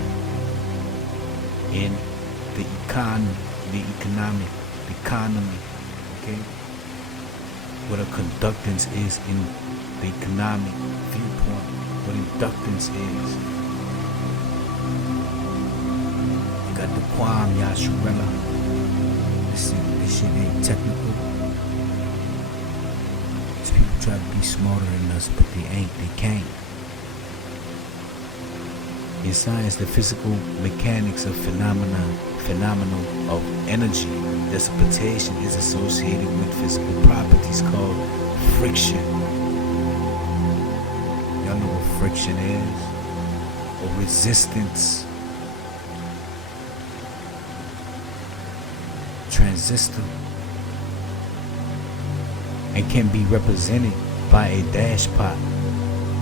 In the economy, okay? What a conductance is in the economic viewpoint. What inductance is. You got the Quam Yasharella. This shit ain't technical. These people try to be smarter than us, but they ain't, they can't. In science, the physical mechanics of phenomenal of energy dissipation is associated with physical properties called friction. Y'all know what friction is? Or resistance. Transistor. And can be represented by a dashpot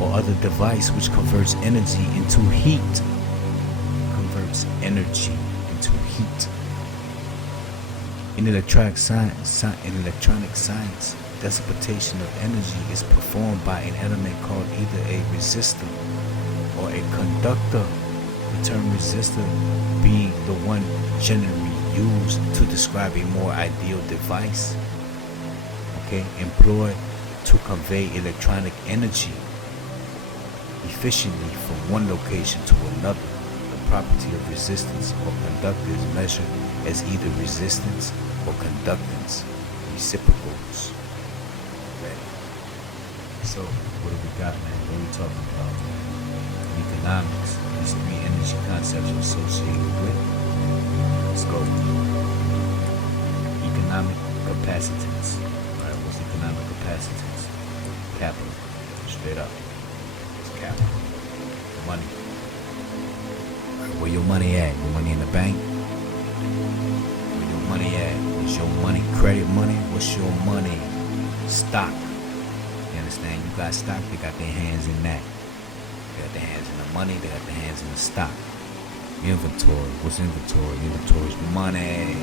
or other device which converts energy into heat. Converts energy into heat. In electronic science, dissipation of energy is performed by an element called either a resistor or a conductor. The term resistor being the one generally used to describe a more ideal device, okay, employed to convey electronic energy efficiently from one location to another. The property of resistance or conductor is measured as either resistance or conductance, reciprocals. Okay. So, what do we got, man? What are we talking about? Economics. These three energy concepts are associated with. Let's go. Economic capacitance. Alright, what's economic capacitance? Capital. Straight up. Capital. Money. Where your money at? Your money in the bank? Where your money at? What's your money? Credit money? What's your money? Stock. You understand? You got stock, they got their hands in that. They got their hands in the money, they got their hands in the stock. Inventory. What's inventory? Inventory is money.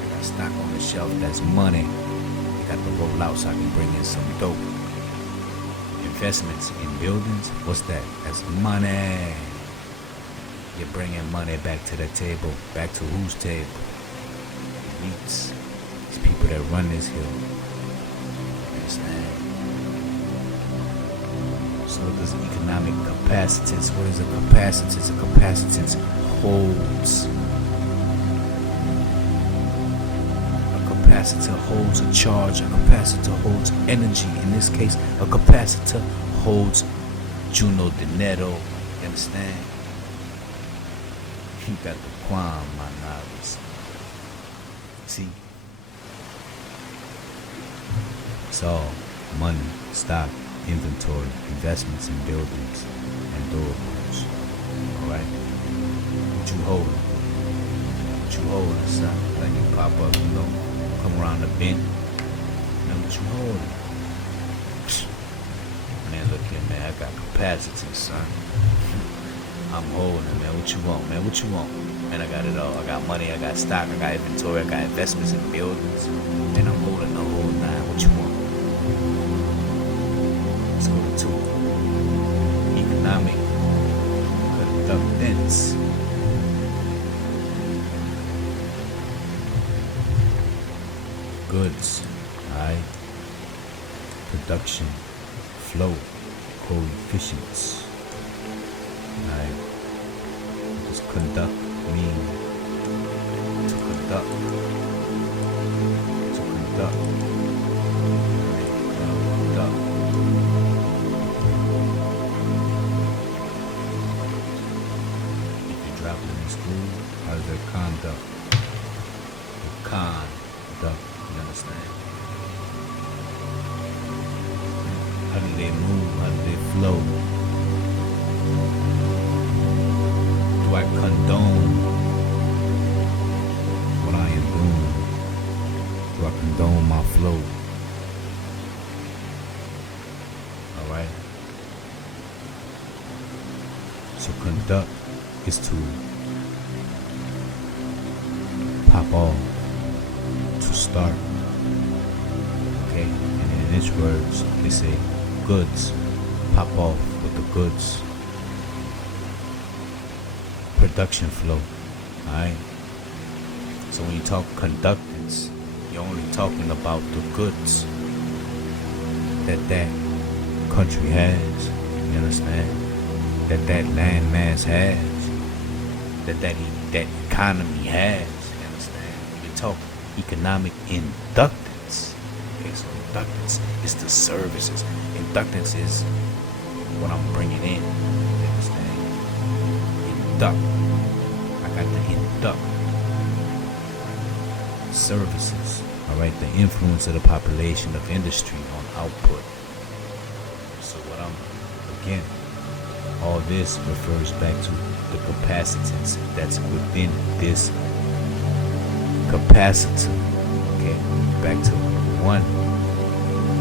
They got stock on the shelf, that's money. They got the roll out so I can bring in some dope. Investments in buildings, what's that? That's money. You're bringing money back to the table. Back to whose table? Elites. These people that run this hill. Understand? So there's economic capacitance. What is a capacitance? A capacitance holds. A capacitor holds a charge. A capacitor holds energy. In this case, a capacitor holds Juno Dinero. You understand? You got the Quam, my novice. See? It's all money, stock, inventory, investments in buildings, and durables. Alright? What you holding? What you holding, son? Let you pop up, you know? Come around the bend. Man, what you holding? Man, look here, man. I got capacity, son. I'm holding, man. What you want, man? What you want? Man, I got it all. I got money, I got stock, I got inventory, I got investments in buildings. And I'm holding the whole nine. What you want? Let's go to 2. Economic conductance. Goods, alright? Production, flow, coefficients. Alright? What does conduct mean? To conduct. To conduct. Conduct. If you drop it in school, how does their conduct? The conduct, you understand? How do they move? How do they flow? Do I condone I condone my flow. Alright? So conduct is to pop off, to start. Okay? And in its words, they say goods. Pop off with the goods. Production flow. Alright? So when you talk conductance, you're only talking about the goods that country has. You understand? That landmass has. That economy has. You understand? You talk economic inductance. Okay, so inductance is the services. Inductance is what I'm bringing in. You understand? Induct. I got to induct services. Alright, the influence of the population of industry on output. So what again, all this refers back to the capacitance that's within this capacitor. Okay, back to one.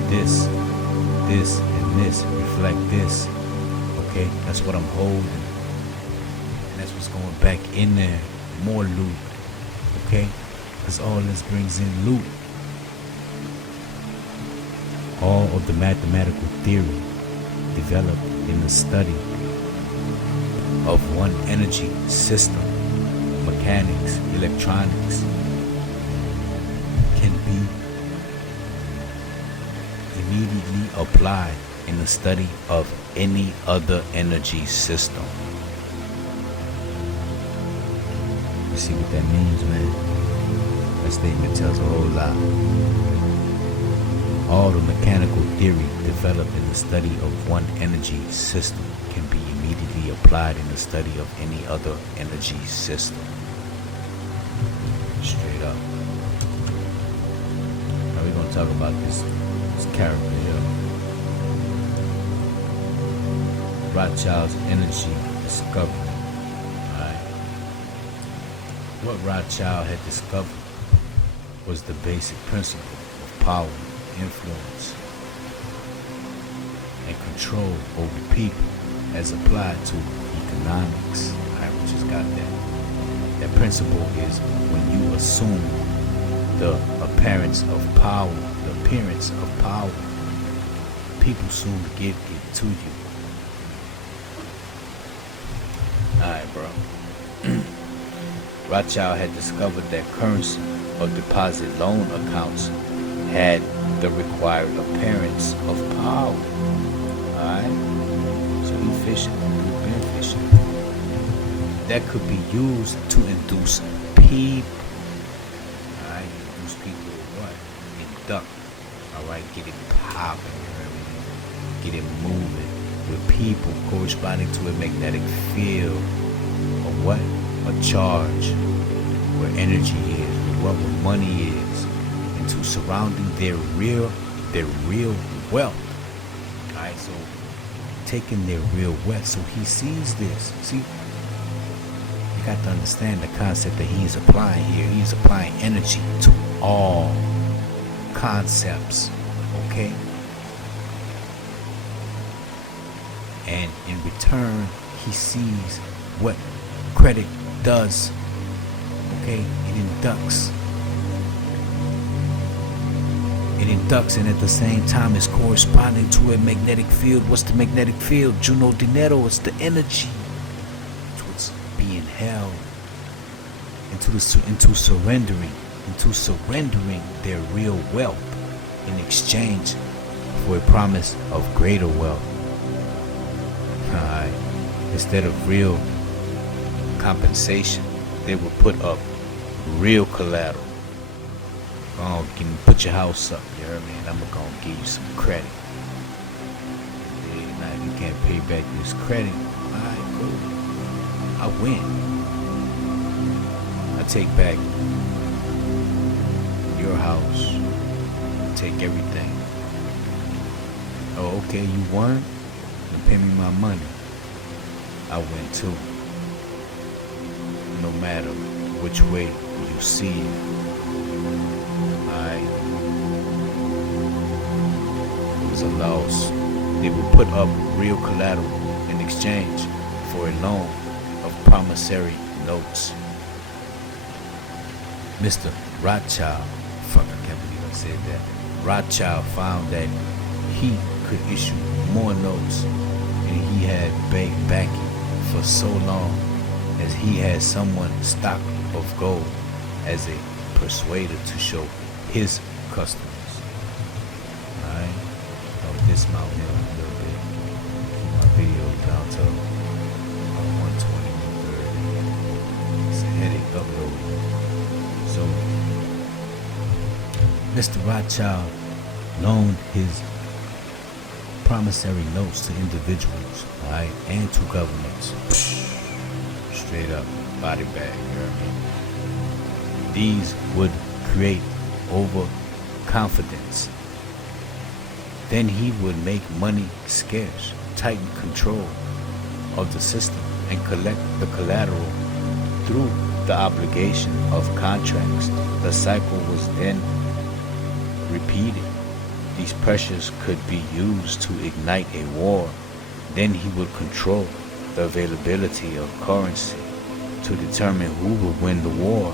This, and this reflect this. Okay, that's what I'm holding. And that's what's going back in there. More loot. Okay? Because all this brings in loot. All of the mathematical theory developed in the study of one energy system, mechanics, electronics, can be immediately applied in the study of any other energy system. You see what that means, man? That statement tells a whole lot. All the mechanical theory developed in the study of one energy system can be immediately applied in the study of any other energy system. Straight up. Now we're going to talk about this character here. Rothschild's energy discovery. Alright. What Rothschild had discovered was the basic principle of power, influence, and control over people as applied to economics. Alright, we just got that. That principle is when you assume the appearance of power, people soon give it to you. Alright, bro. Rothschild had discovered that currency or deposit loan accounts had the required appearance of power. Alright? So he fishing, we've been fishing. That could be used to induce people. Alright? Induce people with what? Induct. Alright? Get it popping. Get it moving with people corresponding to a magnetic field. Or what? A charge. Where energy is. Where money is. Into surrounding their real wealth. Alright, so taking their real wealth. So he sees this. See, you got to understand the concept that he is applying here. He is applying energy to all concepts. Okay? And in return, he sees what credit does. Okay? It inducts. It inducts, and at the same time is corresponding to a magnetic field. What's the magnetic field? Juno Dinero. It's the energy. It's what's being held into surrendering their real wealth in exchange for a promise of greater wealth. Alright. Instead of real compensation, they will put up real collateral. Put your house up, you heard me? And I'm gonna give you some credit. Yeah, now if you can't pay back this credit, alright, cool. I win. I take back your house. I take everything. Oh, okay, you won? Then pay me my money. I win too. No matter which way you see it. Alright. suffers a loss, they will put up real collateral in exchange for a loan of promissory notes. Mr. Rothschild, fuck, I can't believe I said that. Rothschild found that he could issue more notes, and he had bank backing for so long as he had someone stock of gold as a persuader to show his customers. Alright, I'll dismount here a little bit. Keep my video down to 120, 130. It's a headache uploading. So, Mr. Rothschild loaned his promissory notes to individuals, alright, and to governments. Straight up, body bag, you heard me? These would create overconfidence. Then he would make money scarce, tighten control of the system, and collect the collateral through the obligation of contracts. The cycle was then repeated. These pressures could be used to ignite a war. Then he would control the availability of currency to determine who would win the war.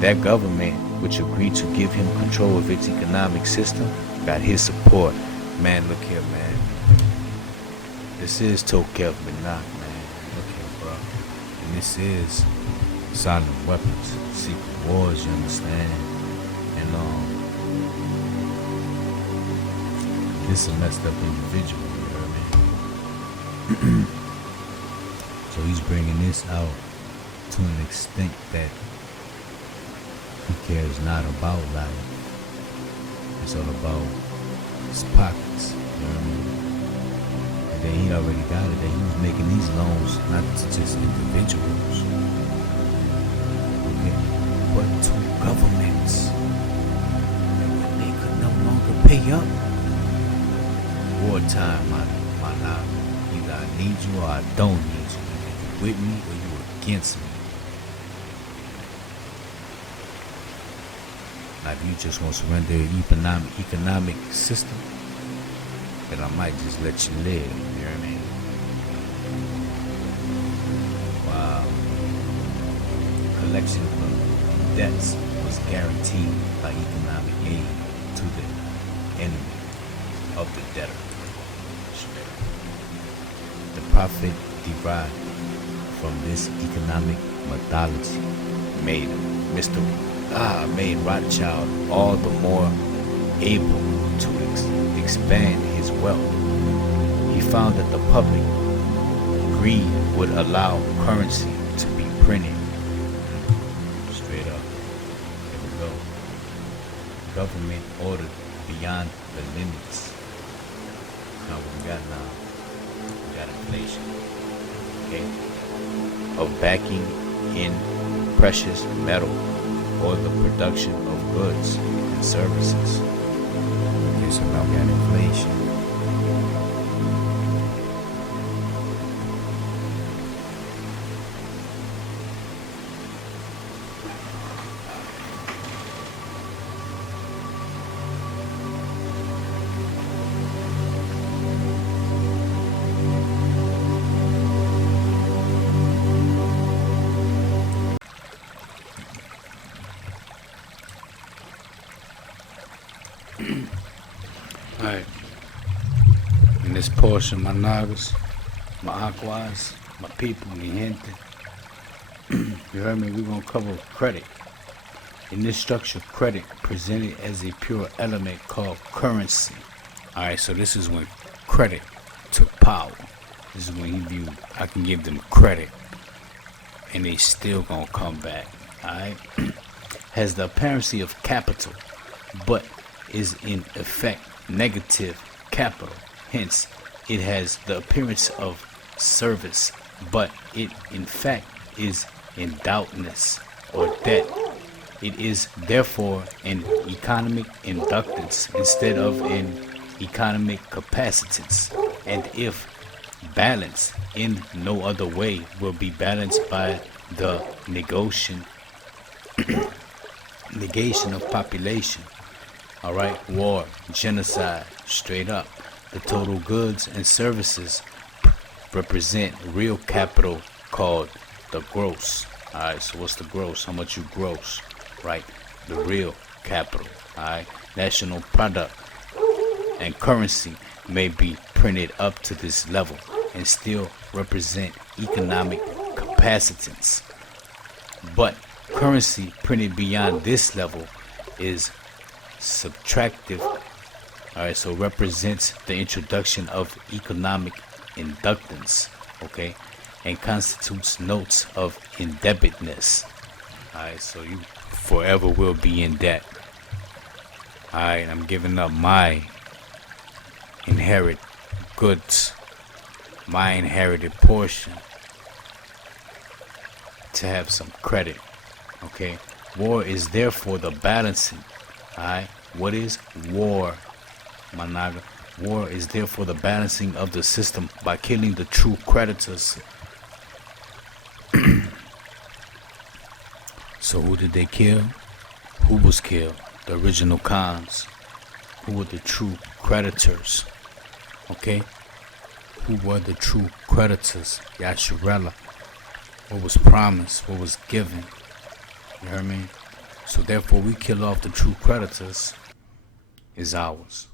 That government, which agreed to give him control of its economic system, got his support. Man, look here, man. This is TOQEPH, BINACH, man. Look here, bro. And this is Silent Weapons, Secret Wars, you understand? And this is a messed up individual, you know what I mean? So he's bringing this out to an extent that he cares not about life. It's all about his pockets, you know what I mean? And then he already got it, that he was making these loans not to just individuals, okay, but to governments. And when they could no longer pay up, wartime, my now. Either I need you or I don't need you. Either you with me or you against me. Now, if you just want to surrender your economic system, then I might just let you live. You know what I mean? Wow. Collection of debts was guaranteed by economic aid to the enemy of the debtor. The profit derived from this economic methodology made Rothschild all the more able to expand his wealth. He found that the public greed would allow currency to be printed. Straight up. Here we go. Government ordered beyond the limits. Now what we got now? We got inflation. Okay? Of backing in precious metal or the production of goods and services. Okay, so now we got inflation. Alright, in this portion, my nagas, my aquas, my people, mi gente, you heard me, we're going to cover credit. In this structure, credit presented as a pure element called currency. Alright, so this is when credit took power. This is when he viewed, I can give them credit, and they still going to come back. Alright, has the appearance of capital, but is in effect negative capital. Hence, it has the appearance of service, but it in fact is endowedness or debt. It is therefore an economic inductance instead of an economic capacitance. And if balanced in no other way, will be balanced by the negation of population. Alright, war, genocide, straight up. The total goods and services represent real capital called the gross. Alright, so what's the gross? How much you gross, right? The real capital. Alright, national product and currency may be printed up to this level and still represent economic capacitance. But currency printed beyond this level is subtractive. Alright, so represents the introduction of economic inductance, okay, and constitutes notes of indebtedness. Alright, so you forever will be in debt. Alright, I'm giving up my inherit goods, my inherited portion, to have some credit. Okay, war is therefore the balancing. Alright, what is war, Managa? War is therefore the balancing of the system by killing the true creditors. So who did they kill? Who was killed? The original cons. Who were the true creditors? Okay, who were the true creditors? Yasharella. What was promised? What was given? You heard me? So therefore we kill off the true creditors is ours.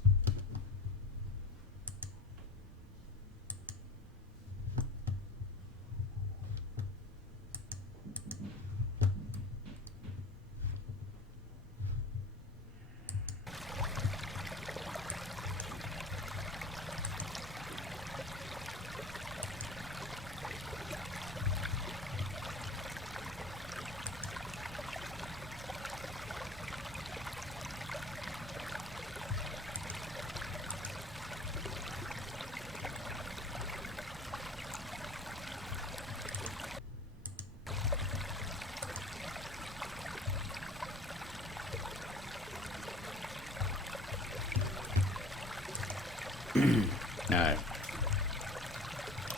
Alright.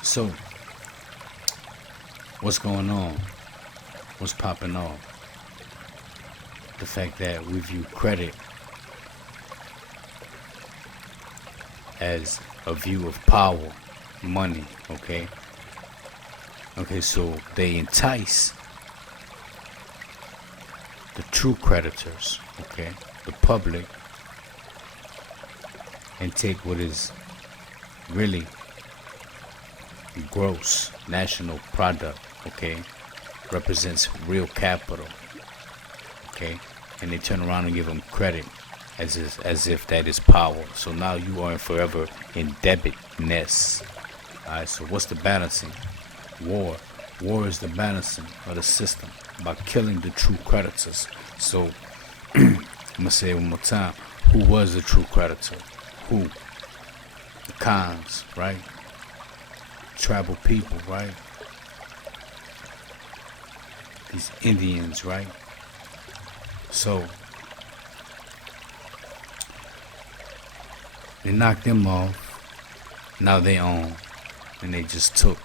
So, what's going on? What's popping off? The fact that we view credit as a view of power, money, okay? Okay, so they entice the true creditors, okay, the public, and take what is really gross national product, okay, represents real capital, okay, and they turn around and give them credit as if that is power. So now you are in forever indebtedness. Alright, so what's the balancing? War is the balancing of the system by killing the true creditors. So I'm gonna say it one more time. Who was the true creditor? Who? The cons, right? Tribal people, right? These Indians, right? So they knocked them off. Now they own, and they just took.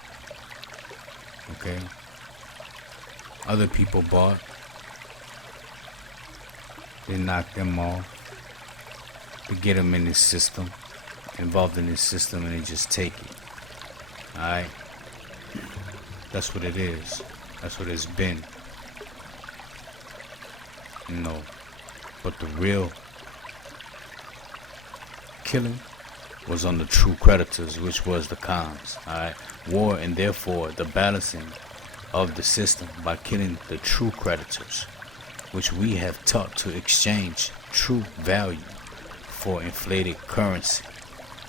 Okay. Other people bought. They knocked them off. They get them in this system, involved in this system, and they just take it. Alright? That's what it is. That's what it's been. You know, but the real killing was on the true creditors, which was the cons. Alright? War, and therefore the balancing of the system by killing the true creditors, which we have taught to exchange true value for inflated currency.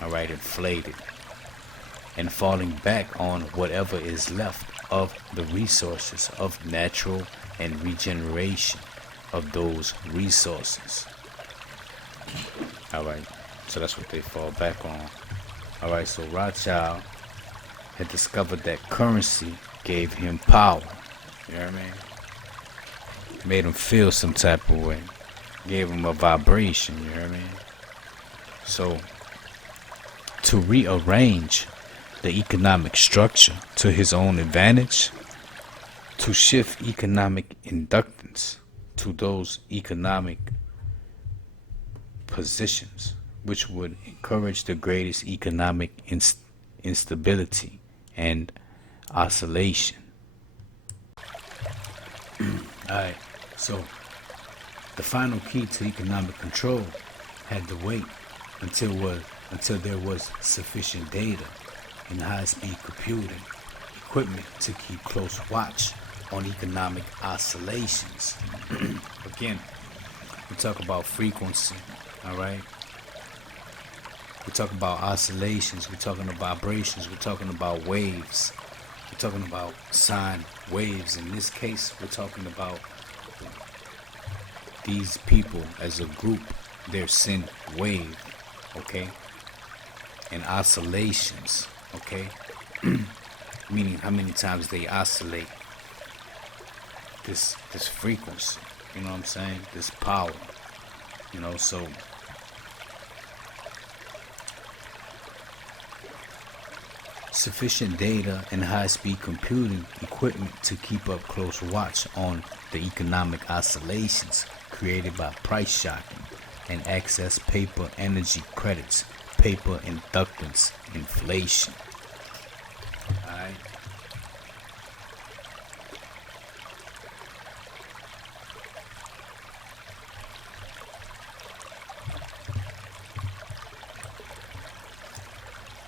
Alright, inflated. And falling back on whatever is left of the resources of natural and regeneration of those resources. Alright, so that's what they fall back on. Alright, so Rothschild had discovered that currency gave him power. You know what I mean? Made him feel some type of way. Gave him a vibration, you know what I mean? So, to rearrange the economic structure to his own advantage, to shift economic inductance to those economic positions, which would encourage the greatest economic instability and oscillation. Alright, so the final key to economic control had to wait until there was sufficient data and high-speed computing equipment to keep close watch on economic oscillations. Again, we talk about frequency, all right? We talk about oscillations, we're talking about vibrations, we're talking about waves, we're talking about sine waves. In this case, we're talking about these people as a group, their sin wave, okay? And oscillations, okay? Meaning how many times they oscillate this frequency, you know what I'm saying? This power, you know, so sufficient data and high-speed computing equipment to keep up close watch on the economic oscillations created by price shocking and access paper energy credits, paper inductance, inflation. Alright.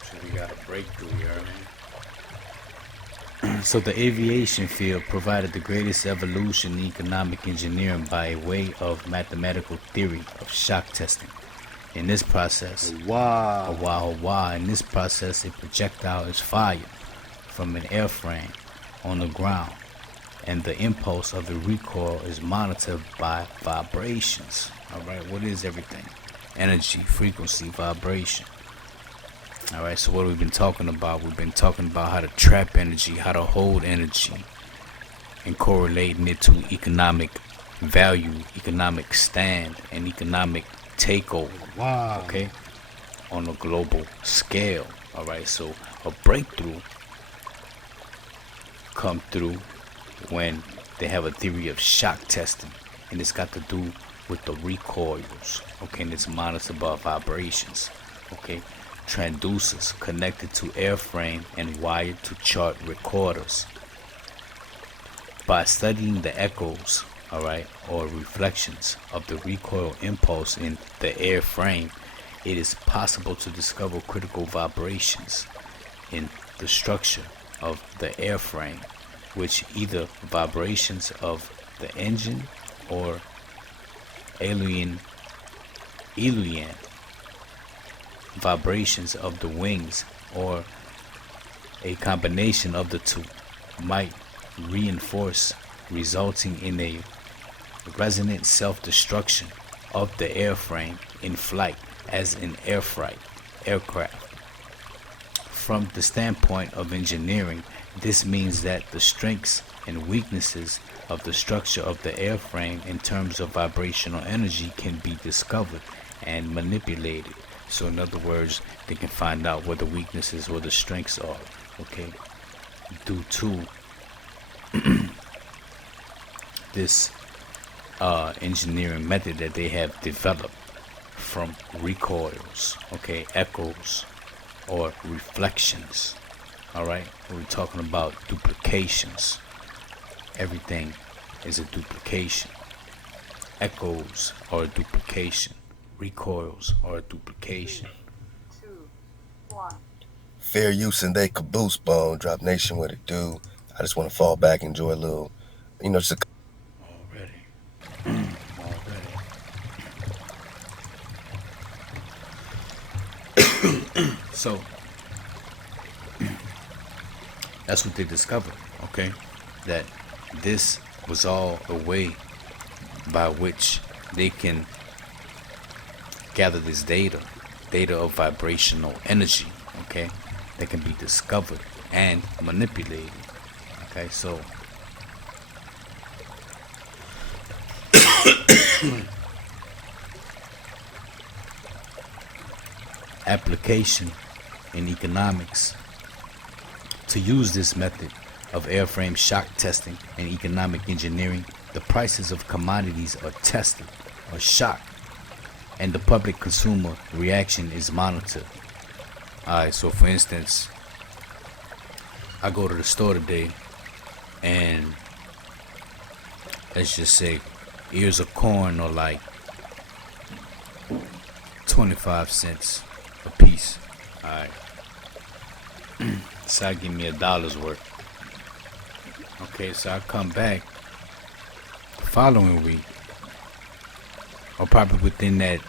So we got a breakthrough here, man. So the aviation field provided the greatest evolution in economic engineering by way of mathematical theory of shock testing. In this process, in this process, a projectile is fired from an airframe on the ground, and the impulse of the recoil is monitored by vibrations. Alright, what is everything? Energy, frequency, vibration. Alright, so what we've been talking about? We've been talking about how to trap energy, how to hold energy, and correlating it to economic value, economic stand, and economic takeover. Wow. Okay, on a global scale. All right, so a breakthrough come through when they have a theory of shock testing, and it's got to do with the recoils. Okay, and it's monitored by vibrations. Okay, transducers connected to airframe and wired to chart recorders. By studying the echoes, alright, or reflections of the recoil impulse in the airframe, it is possible to discover critical vibrations in the structure of the airframe, which either vibrations of the engine or alien vibrations of the wings, or a combination of the two, might reinforce, resulting in a resonant self-destruction of the airframe in flight as an aircraft. From the standpoint of engineering, this means that the strengths and weaknesses of the structure of the airframe in terms of vibrational energy can be discovered and manipulated. So in other words, they can find out what the weaknesses or the strengths are, okay, due to this engineering method that they have developed from recoils, okay, echoes, or reflections. All right, we're talking about duplications. Everything is a duplication. Echoes are a duplication. Recoils are a duplication. 2, 1. Fair use and they caboose bone. Drop Nation, what it do? I just want to fall back, enjoy a little, just a Already. So that's what they discovered, okay? That this was all a way by which they can gather this data of vibrational energy, okay? That can be discovered and manipulated, okay? So application in economics. To use this method of airframe shock testing and economic engineering, the prices of commodities are tested or shocked and the public consumer reaction is monitored. Alright, so for instance, I go to the store today and let's just say ears of corn are like 25 cents a piece. Alright. So I give me $1 worth. Okay, so I come back the following week, or probably within that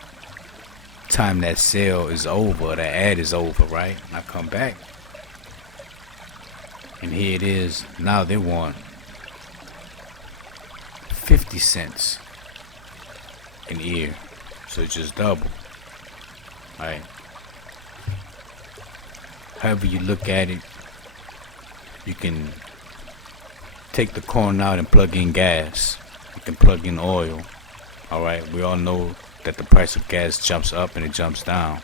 time that sale is over, that ad is over, right? And I come back, and here it is. Now they want 50 cents an ear, so it's just double, right? However you look at it, you can take the corn out and plug in gas. You can plug in oil. Alright, we all know that the price of gas jumps up and it jumps down.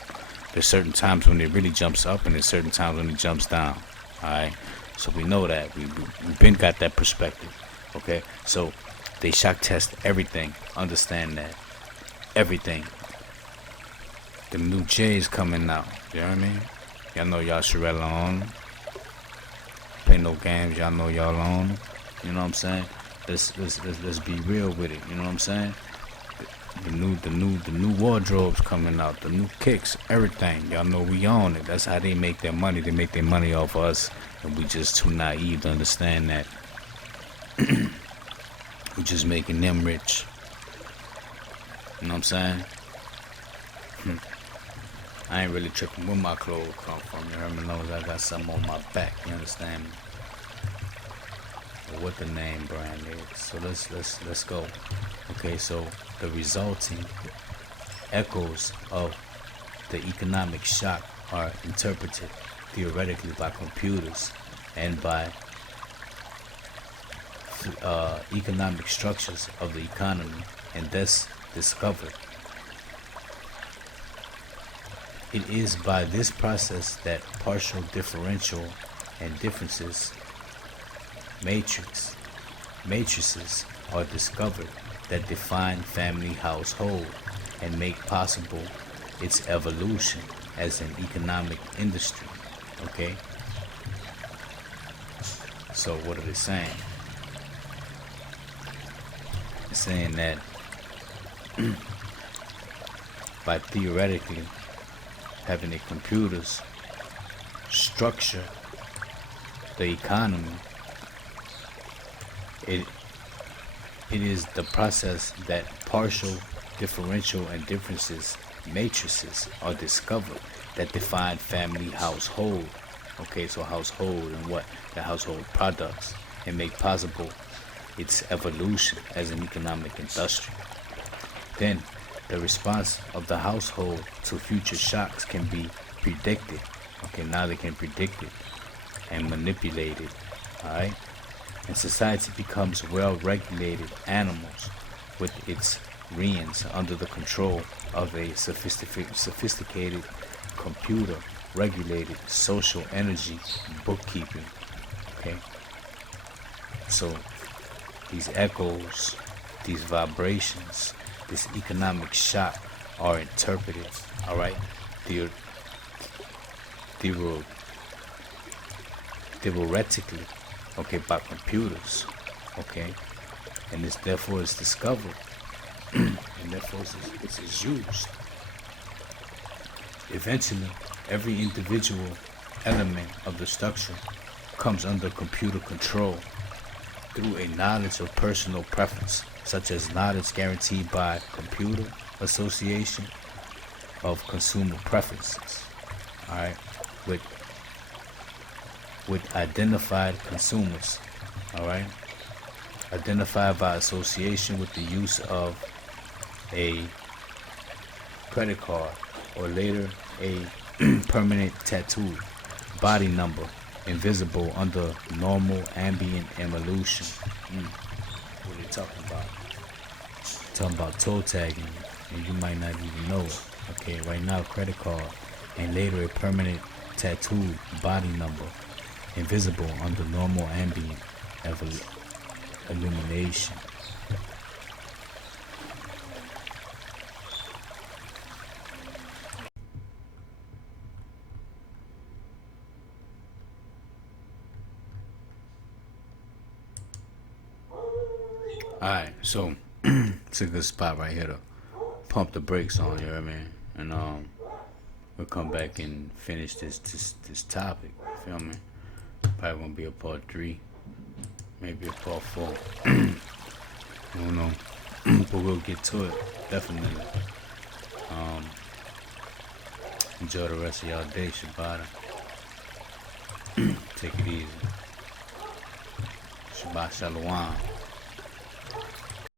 There's certain times when it really jumps up and there's certain times when it jumps down. Alright, so we know that. We've been got that perspective. Okay, so they shock test everything. Understand that. Everything. The new J's coming out. You know what I mean? Y'all know y'all Shirella on them. Play no games, y'all know y'all on them. You know what I'm saying? Let's be real with it. You know what I'm saying? The new wardrobes coming out, the new kicks, everything. Y'all know we on it. That's how they make their money. They make their money off of us, and we just too naive to understand that. We just making them rich. You know what I'm saying? I ain't really tripping where my clothes come from. You heard me? Knows I got something on my back. You understand me? Or what the name brand is. So let's go. Okay, so the resulting echoes of the economic shock are interpreted theoretically by computers and by economic structures of the economy, and thus discovered. It is by this process that partial differential and differences matrices are discovered that define family household and make possible its evolution as an economic industry. Okay? So what are they saying? They're saying that by theoretically having the computers structure the economy, it is the process that partial differential and differences matrices are discovered that define family household. Okay, so household and what? The household products, and make possible its evolution as an economic industry. Then the response of the household to future shocks can be predicted. Okay, now they can predict it and manipulate it. Alright? And society becomes well-regulated animals with its reins under the control of a sophisticated computer-regulated social energy bookkeeping. Okay? So these echoes, these vibrations, this economic shock are interpreted, alright, theoretically, okay, by computers, okay, and this therefore is discovered, and therefore it is used. Eventually, every individual element of the structure comes under computer control through a knowledge of personal preference, such as knowledge guaranteed by computer association of consumer preferences, alright, with identified consumers, alright, identified by association with the use of a credit card or later a permanent tattoo body number invisible under normal ambient evolution. What are they talking about? Talking about toe tagging, and you might not even know it. Okay, right now credit card and later a permanent tattoo body number invisible under normal ambient illumination. Alright, so it's a good spot right here to pump the brakes on, you know what I mean? And we'll come back and finish this topic, you feel me? Probably gonna be a part 3, maybe a part 4. I don't know. But we'll get to it, definitely. Enjoy the rest of y'all day, Shabbat. Take it easy. Shabbat Shalom.